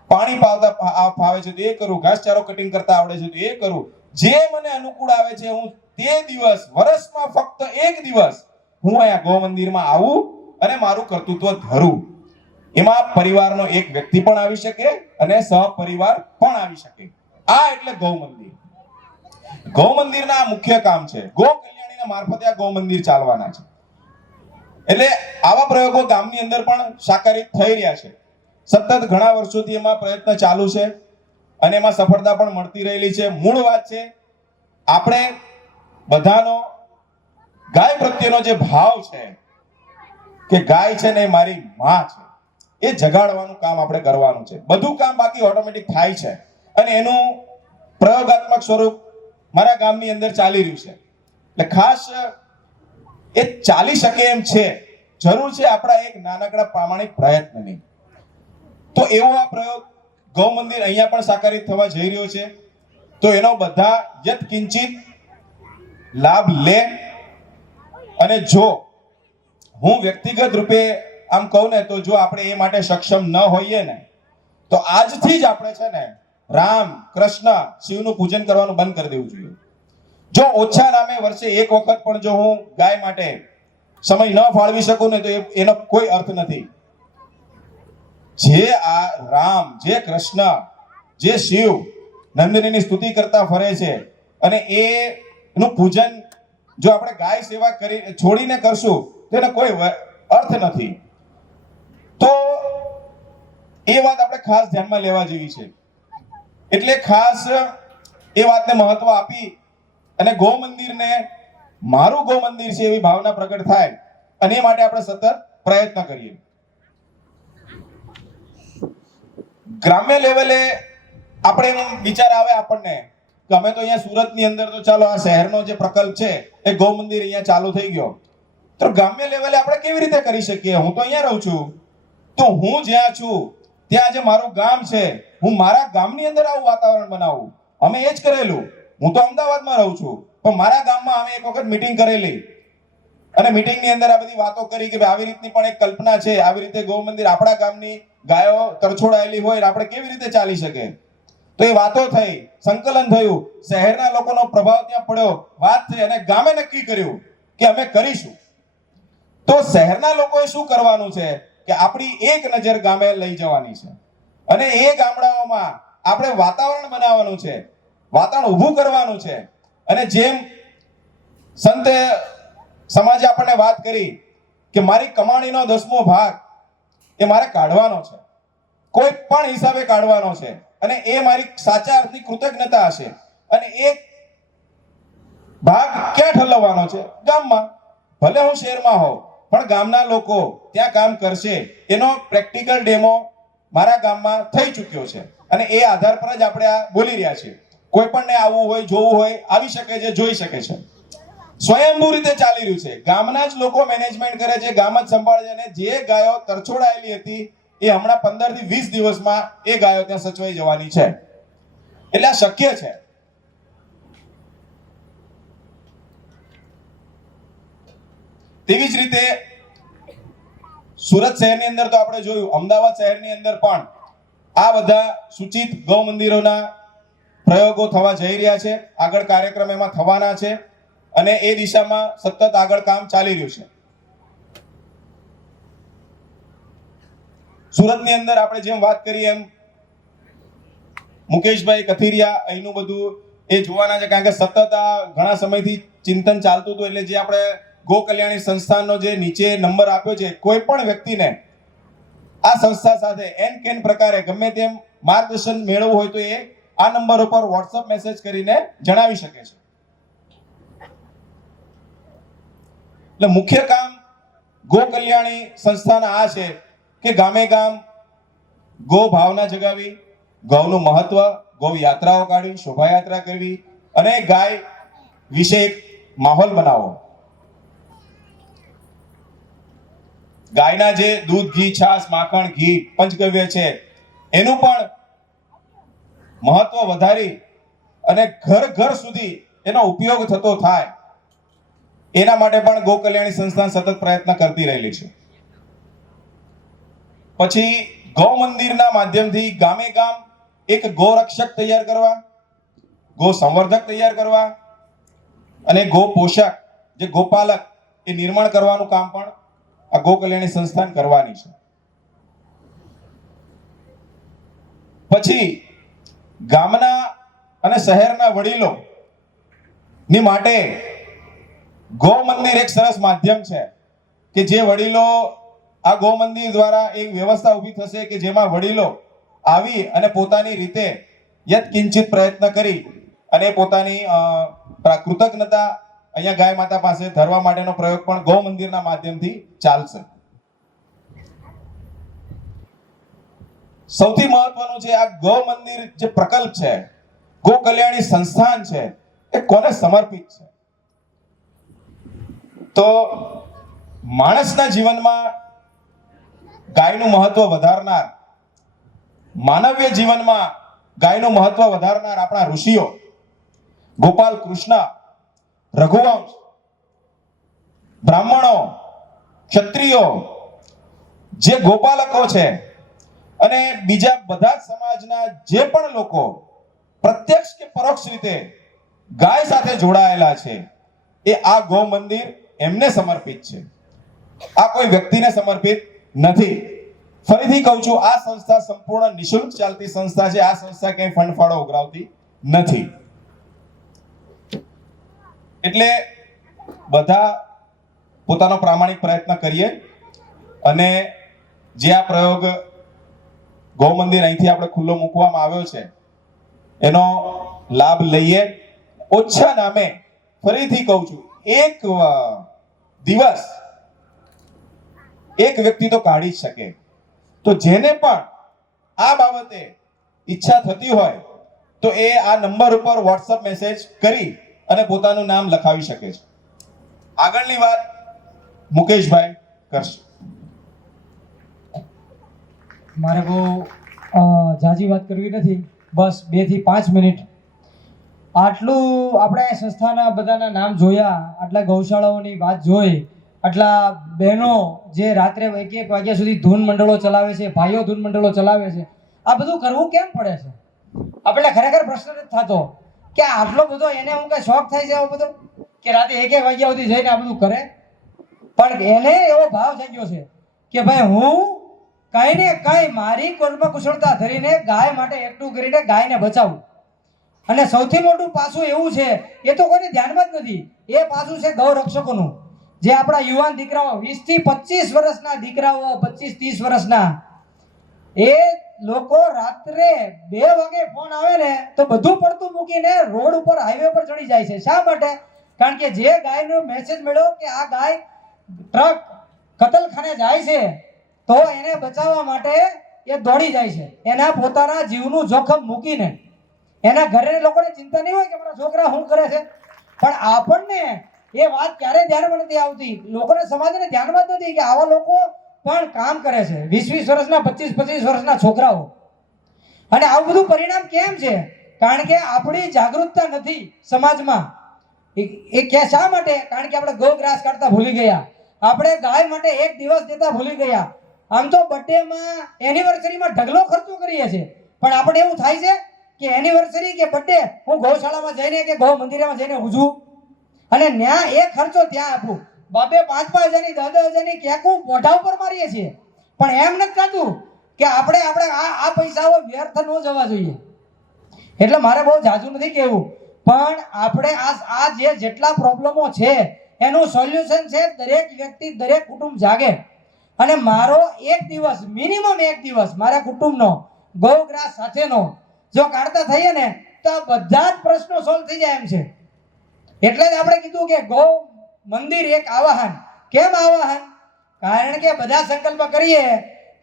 પાણી પાવતા ફાવે છે તો એ કરું, ઘાસચારો કટિંગ કરતા આવડે છે તો એ કરું, જે મને અનુકૂળ આવે છે હું તે દિવસ, વર્ષમાં ફક્ત એક દિવસ હું અહીંયા ગૌ મંદિરમાં આવું અને મારું કર્તૃત્વ ધરું. એમાં પરિવારનો એક વ્યક્તિ પણ આવી શકે અને સહપરિવાર પણ આવી શકે. આ એટલે ગૌ મંદિર. ગૌ મંદિરના આ મુખ્ય કામ છે. ગૌ કલ્યાણીના મારફતે આ ગૌ મંદિર ચાલવાના છે. એટલે આવા પ્રયોગો ગામની અંદર પણ સાકારિત થઈ રહ્યા છે. સતત ઘણા વર્ષોથી એમાં પ્રયત્ન ચાલુ છે અને એમાં સફળતા પણ મળતી રહેલી છે. મૂળ વાત છે આપણે બધાનો ગાય પ્રત્યેનો જે ભાવ છે કે ગાય છે ને એ મારી માં છે, એ જગાડવાનું કામ આપણે કરવાનું છે. બધું કામ બાકી ઓટોમેટિક થાય છે અને એનું પ્રયોગાત્મક સ્વરૂપ મારા ગામની અંદર ચાલી રહ્યું છે. એટલે ખાસ એ ચાલી શકે એમ છે. જરૂર છે આપણા એક નાનકડા પ્રામાણિક પ્રયત્નની. તો એવો આ પ્રયોગ ગૌ મંદિર અહીંયા પણ સાકારિત થવા જઈ રહ્યો છે. તો એનો બધા યત કિંચિત લાભ લે. અને જો હું વ્યક્તિગત રૂપે આમ કહું ને તો જો આપણે એ માટે સક્ષમ ન હોઈએ ને તો આજથી જ આપણે છે ને રામ કૃષ્ણ શિવનું પૂજન કરવાનું બંધ કરી દેવું જોઈએ. જો ઓછા નામે વર્ષે એક વખત પણ જો હું ગાય માટે સમય ન ફાળવી શકું ને તો એનો કોઈ અર્થ નથી. જે આ રામ, જે કૃષ્ણ, જે શિવ નંદનીની સ્તુતિ કરતા ફરે છે અને એનું પૂજન જો આપણે ગાય સેવા કરી છોડીને કરશું તો એનો કોઈ અર્થ નથી. તો એ વાત આપણે ખાસ ધ્યાનમાં લેવા જેવી છે. એટલે ખાસ એ વાતને મહત્વ આપી અને ગૌ મંદિરને મારું ગૌ મંદિર છે એવી ભાવના પ્રગટ થાય અને એ માટે આપણે સતત પ્રયત્ન કરીએ. ગ્રામ્ય લેવલે આપણે એમ વિચાર આવે આપણને કે અમે તો અહીંયા સુરતની અંદર તો ચાલો આ શહેરનો જે પ્રકલ્પ છે એ ગૌ મંદિર અહીંયા ચાલુ થઈ ગયો, તો ગ્રામ્ય લેવલે આપણે કેવી રીતે કરી શકીએ? હું તો અહીંયા રહું છું, તો હું જ્યાં છું ત્યાં જે મારું ગામ છે, હું મારા ગામની અંદર આવું વાતાવરણ બનાવું. અમે એ જ કરેલું. હું તો અમદાવાદમાં રહું છું, પણ મારા ગામમાં અમે એક વખત મીટિંગ કરેલી અને મીટિંગની અંદર આ બધી વાતો કરી કે આવી રીતની પણ એક કલ્પના છે, આવી રીતે ગૌ મંદિર આપણા ગામની ગાયો તરછોડાયેલી હોય આપણે કેવી રીતે ચાલી શકે. તો એ વાતો થઈ, સંકલન થયું, શહેરના લોકોનો પ્રભાવ ત્યાં પડ્યો, વાત થઈ અને ગામે નક્કી કર્યું કે અમે કરીશું. તો શહેરના લોકોએ શું કરવાનું છે કે આપણી એક નજર ગામે લઈ જવાની છે અને એ ગામડાઓમાં આપણે વાતાવરણ બનાવવાનું છે, વાતાવરણ ઊભું કરવાનું છે. અને જેમ સંત સમાજે આપણને વાત કરી કે મારી કમાણીનો 10મો ભાગ એ મારે કાઢવાનો છે, કોઈ પણ હિસાબે કાઢવાનો છે અને એ મારી સાચા અર્થની કૃતજ્ઞતા હશે. અને એક ભાગ ક્યાં ઠલવવાનો છે? ગામમાં. ભલે હું શહેરમાં હોઉં પણ ગામના લોકો ત્યાં કામ કરશે એનો પ્રેક્ટિકલ ડેમો મારા ગામમાં થઈ ચૂક્યો છે અને એ આધાર પર જ આપણે આ બોલી રહ્યા છીએ. કોઈ પણને આવવું હોય, જોવું હોય, આવી શકે છે, જોઈ શકે છે. સ્વયંભૂ રીતે ચાલી રહ્યું છે. ગામના જ લોકો મેનેજમેન્ટ કરે છે, ગામ જ સંભાળે છે અને જે ગાયો તરછોડાયેલી હતી એ હમણાં 15 થી 20 દિવસમાં એ ગાયો ત્યાં સચવાઈ જવાની છે. એટલે આ શક્ય છે. તેવી જ રીતે સુરત શહેરની અંદર તો આપણે જોયું, અમદાવાદ શહેરની અંદર પણ આ બધા સૂચિત ગૌ મંદિરોના પ્રયોગો થવા જઈ રહ્યા છે. આગળ કાર્યક્રમ એમાં થવાના છે અને એ દિશામાં સતત આગળ કામ ચાલી રહ્યું છે. સુરતની અંદર આપણે જેમ વાત કરીએ એમ મુકેશભાઈ કથિરિયા અહીંનું બધું એ જોવાના છે, કારણ કે સતત આ ઘણા સમયથી ચિંતન ચાલતું હતું. એટલે જે આપણે ગો કલ્યાણી સંસ્થાનનો જે નીચે નંબર આપ્યો છે, કોઈ પણ વ્યક્તિને આ સંસ્થા સાથે એન કેન પ્રકારે ગમે તેમ માર્ગદર્શન મેળવવું હોય તો એ આ નંબર ઉપર વોટ્સઅપ મેસેજ કરીને જણાવી શકે છે. એટલે મુખ્ય કામ ગો કલ્યાણી સંસ્થાના આ છે કે ગામે ગામ ગો ભાવના જગાવી, ગૌનું મહત્વ, ગૌ યાત્રાઓ કાઢવી, શોભાયાત્રા કરવી અને ગાય વિશે એક માહોલ બનાવો. ગાયના જે દૂધ, ઘી, છાશ, માખણ, ઘી, પંચગવ્ય છે એનું પણ મહત્વ વધારી અને ઘર ઘર સુધી એનો ઉપયોગ થતો થાય એના માટે પણ ગો કલ્યાણી સંસ્થા સતત પ્રયત્ન કરતી રહેલી છે. પછી ગૌ મંદિરના માધ્યમથી ગામે ગામ એક ગો રક્ષક તૈયાર કરવા, ગો સંવર્ધક તૈયાર કરવા અને ગો પોષક જે ગોપાલક એ નિર્માણ કરવાનું કામ પણ આ ગો કલ્યાણી સંસ્થાન કરવાની છે. પછી ગામના અને શહેરના વડીલો ની માટે ગૌ મંદિર એક સરસ માધ્યમ છે કે જે વડીલો આ ગૌ મંદિર દ્વારા એક વ્યવસ્થા ઊભી થશે કે જેમાં વડીલો આવી અને પોતાની રીતે યત કિંચિત પ્રયત્ન કરી અને પોતાની કૃતજ્ઞતા અહીંયા ગાય માતા પાસે ધરવા માટેનો પ્રયોગ પણ ગૌ મંદિરના માધ્યમથી ચાલશે. સૌથી મહત્વનું છે આ ગૌ મંદિર જે પ્રકલ્પ છે, ગો કલ્યાણી સંસ્થાન છે, એ કોને સમર્પિત છે? તો માણસના જીવનમાં ગાયનું મહત્વ વધારનાર, માનવીય જીવનમાં ગાયનું મહત્વ વધારનાર આપણા ઋષિઓ ગોપાલ કૃષ્ણ, રઘુવંશ, બ્રાહ્મણો, ક્ષત્રિયો, જે ગોપાલકો છે અને બીજા બધા જ સમાજના જે પણ લોકો પ્રત્યક્ષ કે પરોક્ષ રીતે ગાય સાથે જોડાયેલા છે, એ આ ગૌ મંદિર એમને સમર્પિત છે, આ કોઈ વ્યક્તિને સમર્પિત નથી. ફરીથી કહું છું, આ સંસ્થા સંપૂર્ણ નિઃશુલ્ક ચાલતી સંસ્થા છે. આ સંસ્થા ક્યાંય ફંડ ફાળો ઉઘરાવતી નથી. એટલે બધા પોતાનો પ્રામાણિક પ્રયત્ન કરીએ અને જે આ પ્રયોગ ગૌ મંદિર અહીંથી આપણે ખુલ્લો મૂકવામાં આવ્યો છે એનો લાભ લઈએ. ઓછા નામે ફરીથી કહું છું, એક દિવસ એક વ્યક્તિ તો કાઢી જ શકે. તો જેને પણ આ બાબતે ઈચ્છા થતી હોય તો એ આ નંબર ઉપર વોટ્સઅપ મેસેજ કરી અને પોતાનું નામ લખાવી શકે છે. આગળની વાત મુકેશભાઈ કરશે. મારે બહુ ઝાઝી વાત કરવી નથી, બસ 2 થી 5 મિનિટ. આટલું આપણે સંસ્થાના બધાના નામ જોયા, આટલા ગૌશાળાઓની વાત જોઈ, આટલા બહેનો જે રાત્રે 1-1 વાગ્યા સુધી ધૂન મંડળો ચલાવે છે, ભાઈઓ ધૂન મંડળો ચલાવે છે, આ બધું કરવું કેમ પડે છે? આપણે ખરેખર પ્રશ્ન જ થતો કે આટલો બધો એને હું કઈ શોખ થાય છે એવો બધો કે રાતે 1-1 વાગ્યા સુધી જઈને આ બધું કરે? પણ એને એવો ભાવ થઈ ગયો છે કે ભાઈ હું કઈ ને કઈ મારી કર્મ કુશળતા ધરીને ગાય માટે એકઠું કરીને ગાયને બચાવું. અને સૌથી મોટું પાસું એવું છે, એ તો કોઈને ધ્યાનમાં જ નથી, એ પાસું છે ગૌ રક્ષકોનું. જે આપણા યુવાન દીકરાઓ 20 થી 25 વર્ષના દીકરાઓ, 25-30 વર્ષના, એ લોકો રાત્રે 2 વાગે ફોન આવે ને તો બધું પડતું મૂકીને રોડ ઉપર, હાઈવે પર ચડી જાય છે. શા માટે? કારણ કે જે ગાયનો મેસેજ મળ્યો કે આ ગાય ટ્રક કતલખાને જાય છે તો એને બચાવવા માટે એ દોડી જાય છે, એના પોતાના જીવનું જોખમ મૂકીને. એના ઘરે લોકોને ચિંતા નહીં હોય કે મારા છોકરા શું કરે છે, પણ આપણને એ વાત ક્યારે ધ્યાનમાં નથી આવતી. લોકોને, સમાજને ધ્યાનમાં જ નથી કે આવા લોકો પણ કામ કરે છે. 20-20 વર્ષના, 25-25 વર્ષના છોકરાઓ. અને આવું બધું પરિણામ કેમ છે? કારણ કે આપણી જાગૃતતા નથી સમાજમાં. એ કે શા માટે? કારણ કે આપણે ગૌગ્રાસ કાઢતા ભૂલી ગયા, આપણે ગાય માટે 1 દિવસ દેતા ભૂલી ગયા. આમ તો બર્થડેમાં, એનિવર્સરીમાં ઢગલો ખર્ચો કરીએ છીએ, પણ આપણે એવું થાય છે કે એનિવર્સરી કે બર્થડે હું ગૌશાળામાં જઈને કે ગૌ મંદિરમાં જઈને ઉજવું અને ત્યાં એ ખર્ચો ત્યાં આપું. 2-5 હજારની, 10-10 હજારની કેકું મોઢા ઉપર મારીએ છીએ, પણ એમ નથી થતું કે આપણે આ પૈસાઓ વ્યર્થ ન જવા જોઈએ. એટલે મારે બહુ ઝાઝું નથી કહેવું, પણ આપણે આ જે જેટલા પ્રોબ્લેમો છે એનું સોલ્યુશન છે દરેક વ્યક્તિ, દરેક કુટુંબ જાગે અને મારો 1 દિવસ, મિનિમમ 1 દિવસ મારા કુટુંબનો ગૌગ્રાસ સાથેનો જો કાઢતા થઈએ ને તો બધા જ પ્રશ્નો સોલ્વ થઈ જાય એમ છે. એટલે જ આપણે કીધું કે ગૌ મંદિર એક આવાહન. કેમ આવાહન? કારણ કે બધા સંકલ્પ કરીએ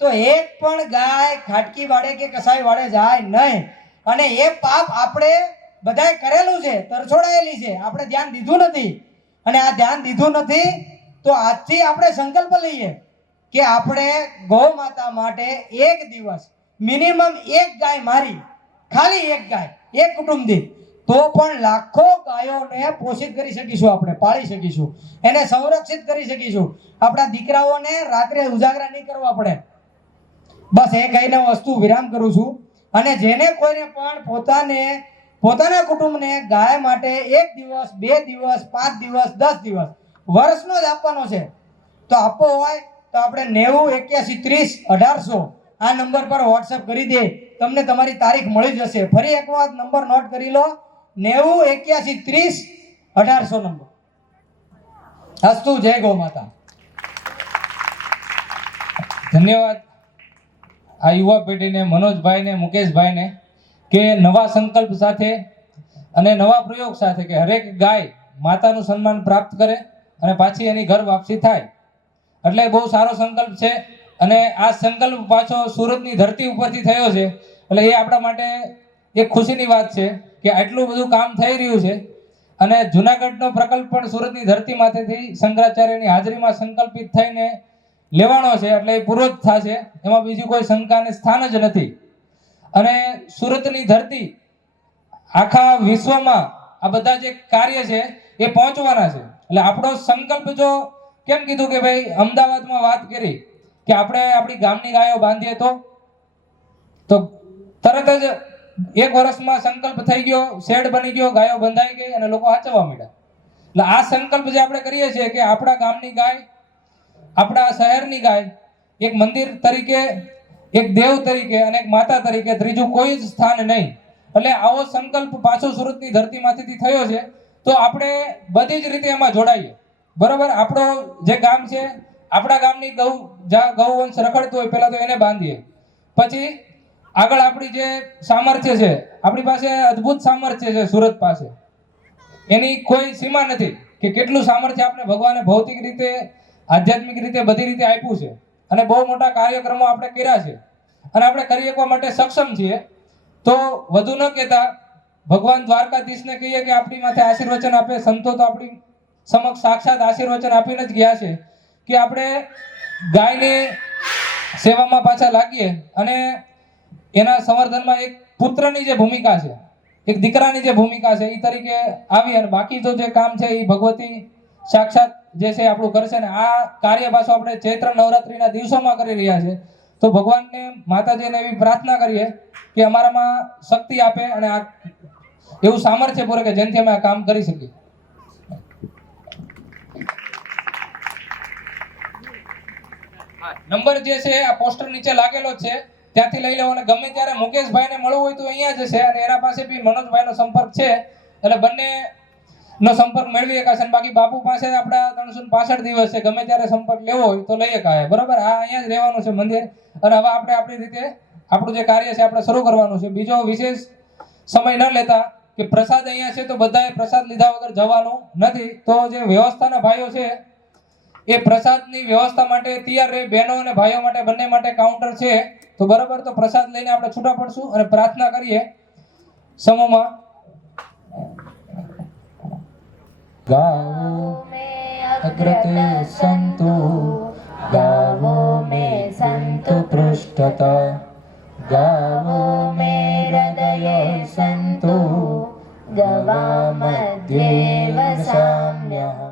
તો એક પણ ગાય ખાટકી વાળે કે કસાઈ વાળે જાય નહીં. અને એ પાપ આપણે બધાએ કરેલું છે, તરછોડાયેલી છે, આપણે ધ્યાન દીધું નથી. અને આ ધ્યાન દીધું નથી તો આજથી આપણે સંકલ્પ લઈએ કે આપણે ગૌ માતા માટે 1 દિવસ મિનિમમ 1 ગાય મારી, ખાલી 1 ગાય, 1 કુટુંબ દીઠ, તો પણ લાખો ગાયોને પોષિત કરી શકીશું, આપણે પાળી શકીશું, એને સંરક્ષિત કરી શકીશું. આપણા દીકરાઓને રાત્રે ઉજાગરા નહીં કરવા પડે. બસ એ કહીને હું વસ્તુ વિરામ કરું છું. અને જેને કોઈને પણ પોતાના કુટુંબને ગાય માટે 1 દિવસ, 2 દિવસ, 5 દિવસ, 10 દિવસ વર્ષનો જ આપવાનો છે તો આપવો હોય તો આપણે 90 81 30 1800 આ નંબર પર વોટ્સએપ કરી દે, તમને તમારી તારીખ મળી જશે. ફરી એક વાર નંબર નોટ કરી લો, 90 81 30 1800 નંબર. અસ્તુ. જય ગૌ માતા. ધન્યવાદ આ યુવા પેઢીને, મનોજભાઈને, મુકેશભાઈને, કે નવા સંકલ્પ સાથે અને નવા પ્રયોગ સાથે કે હરેક ગાય માતાનું સન્માન પ્રાપ્ત કરે અને પાછી એની ઘર વાપસી થાય. એટલે બહુ સારો સંકલ્પ છે અને આ સંકલ્પ પાછો સુરતની ધરતી ઉપરથી થયો છે. એટલે એ આપણા માટે એક ખુશીની વાત છે કે આટલું બધું કામ થઈ રહ્યું છે. અને જુનાગઢનો પ્રકલ્પ પણ સુરતની ધરતી માથેથી શંકરાચાર્યની હાજરીમાં સંકલ્પિત થઈને લેવાનો છે, એટલે એ પૂરો જ થશે, એમાં બીજી કોઈ શંકાને સ્થાન જ નથી. અને સુરતની ધરતી આખા વિશ્વમાં આ બધા જે કાર્ય છે એ પહોંચવાના છે. એટલે આપણો સંકલ્પ જો કેમ કીધું કે ભાઈ અમદાવાદમાં વાત કરી કે આપણે આપણી ગામની ગાયો બાંધીએ તો તરત જ 1 વર્ષમાં સંકલ્પ થઈ ગયો, શેડ બની ગયો, ગાયો બંધાઈ ગઈ અને લોકો હાચવવા માંડ્યા. એટલે આ સંકલ્પ જે આપણે કરીએ છીએ કે આપણા ગામની ગાય, આપણા શહેરની ગાય એક મંદિર તરીકે, એક દેવ તરીકે અને એક માતા તરીકે, ત્રીજું કોઈ જ સ્થાન નહીં. એટલે આવો સંકલ્પ પાછો સુરતની ધરતીમાંથી થયો છે. તો આપણે બધી જ રીતે એમાં જોડાઈએ. બરોબર, આપણો જે ગામ છે, આપણા ગામની ગૌવંશ રખડતું હોય પહેલા તો એને બાંધીએ, પછી આગળ આપણી જે સામર્થ્ય છે, આપણી પાસે અદ્ભુત સામર્થ્ય છે સુરત પાસે, એની કોઈ સીમા નથી કે કેટલું સામર્થ્ય આપણે ભગવાને ભૌતિક રીતે, આધ્યાત્મિક રીતે, બધી રીતે આપ્યું છે. અને બહુ મોટા કાર્યક્રમો આપણે કર્યા છે અને આપણે કરી શકવા માટે સક્ષમ છીએ. તો વધુ ન કહેતા ભગવાન દ્વારકાધીશને કહીએ કે આપણી માથે આશીર્વચન આપે. સંતો તો આપણી સમક્ષ સાક્ષાત આશીર્વચન આપીને જ ગયા છે કે આપણે ગાયની સેવામાં પાછા લાગીએ અને એના સંવર્ધનમાં એક પુત્રની જે ભૂમિકા છે, એક દીકરાની જે ભૂમિકા છે એ તરીકે આવી. અને બાકી તો જે કામ છે એ ભગવતી સાક્ષાત જે છે આપણું કરશે. ને આ કાર્ય પાછું આપણે ચૈત્ર નવરાત્રિના દિવસોમાં કરી રહ્યા છે. તો ભગવાનને, માતાજીને એવી પ્રાર્થના કરીએ કે અમારામાં શક્તિ આપે અને આ એવું સામર્થ્ય પૂરે કે જેનાથી અમે આ કામ કરી શકીએ. નંબર જે છે આ પોસ્ટર નીચે લાગેલો જ છે, ત્યાંથી લઈ લેવો. અને ગમે ત્યારે મુકેશભાઈને મળવું હોય તો અહીંયા જ છે અને એના પાસે બી મનોજભાઈનો સંપર્ક છે, એટલે બંને નો સંપર્ક મેળવી શકાશે. બાકી બાપુ પાસે આપણા 365 દિવસ છે, ગમે ત્યારે સંપર્ક લેવો હોય તો લઈ શકાય. બરોબર, આ અહીંયા જ રહેવાનું છે મંદિર. અને હવે આપણે આપણી રીતે આપણું જે કાર્ય છે આપણે શરૂ કરવાનું છે. બીજો વિશેષ સમય ન લેતા કે પ્રસાદ અહીંયા છે તો બધાએ પ્રસાદ લીધા વગર જવાનું નથી. તો જે વ્યવસ્થાના ભાઈઓ છે એ પ્રસાદની વ્યવસ્થા માટે તૈયાર રહે. બહેનો અને ભાઈઓ માટે બંને માટે કાઉન્ટર છે. તો બરાબર, તો પ્રસાદ લઈને આપણે છૂટા પડશું અને પ્રાર્થના કરીએ સમૂહમાં. ગાઓ અગ્રતે સંતો, गावो मे सन्तु पृष्ठतः, गावो मे हृदये सन्तु, गवा मध्ये वसाम्यहम्.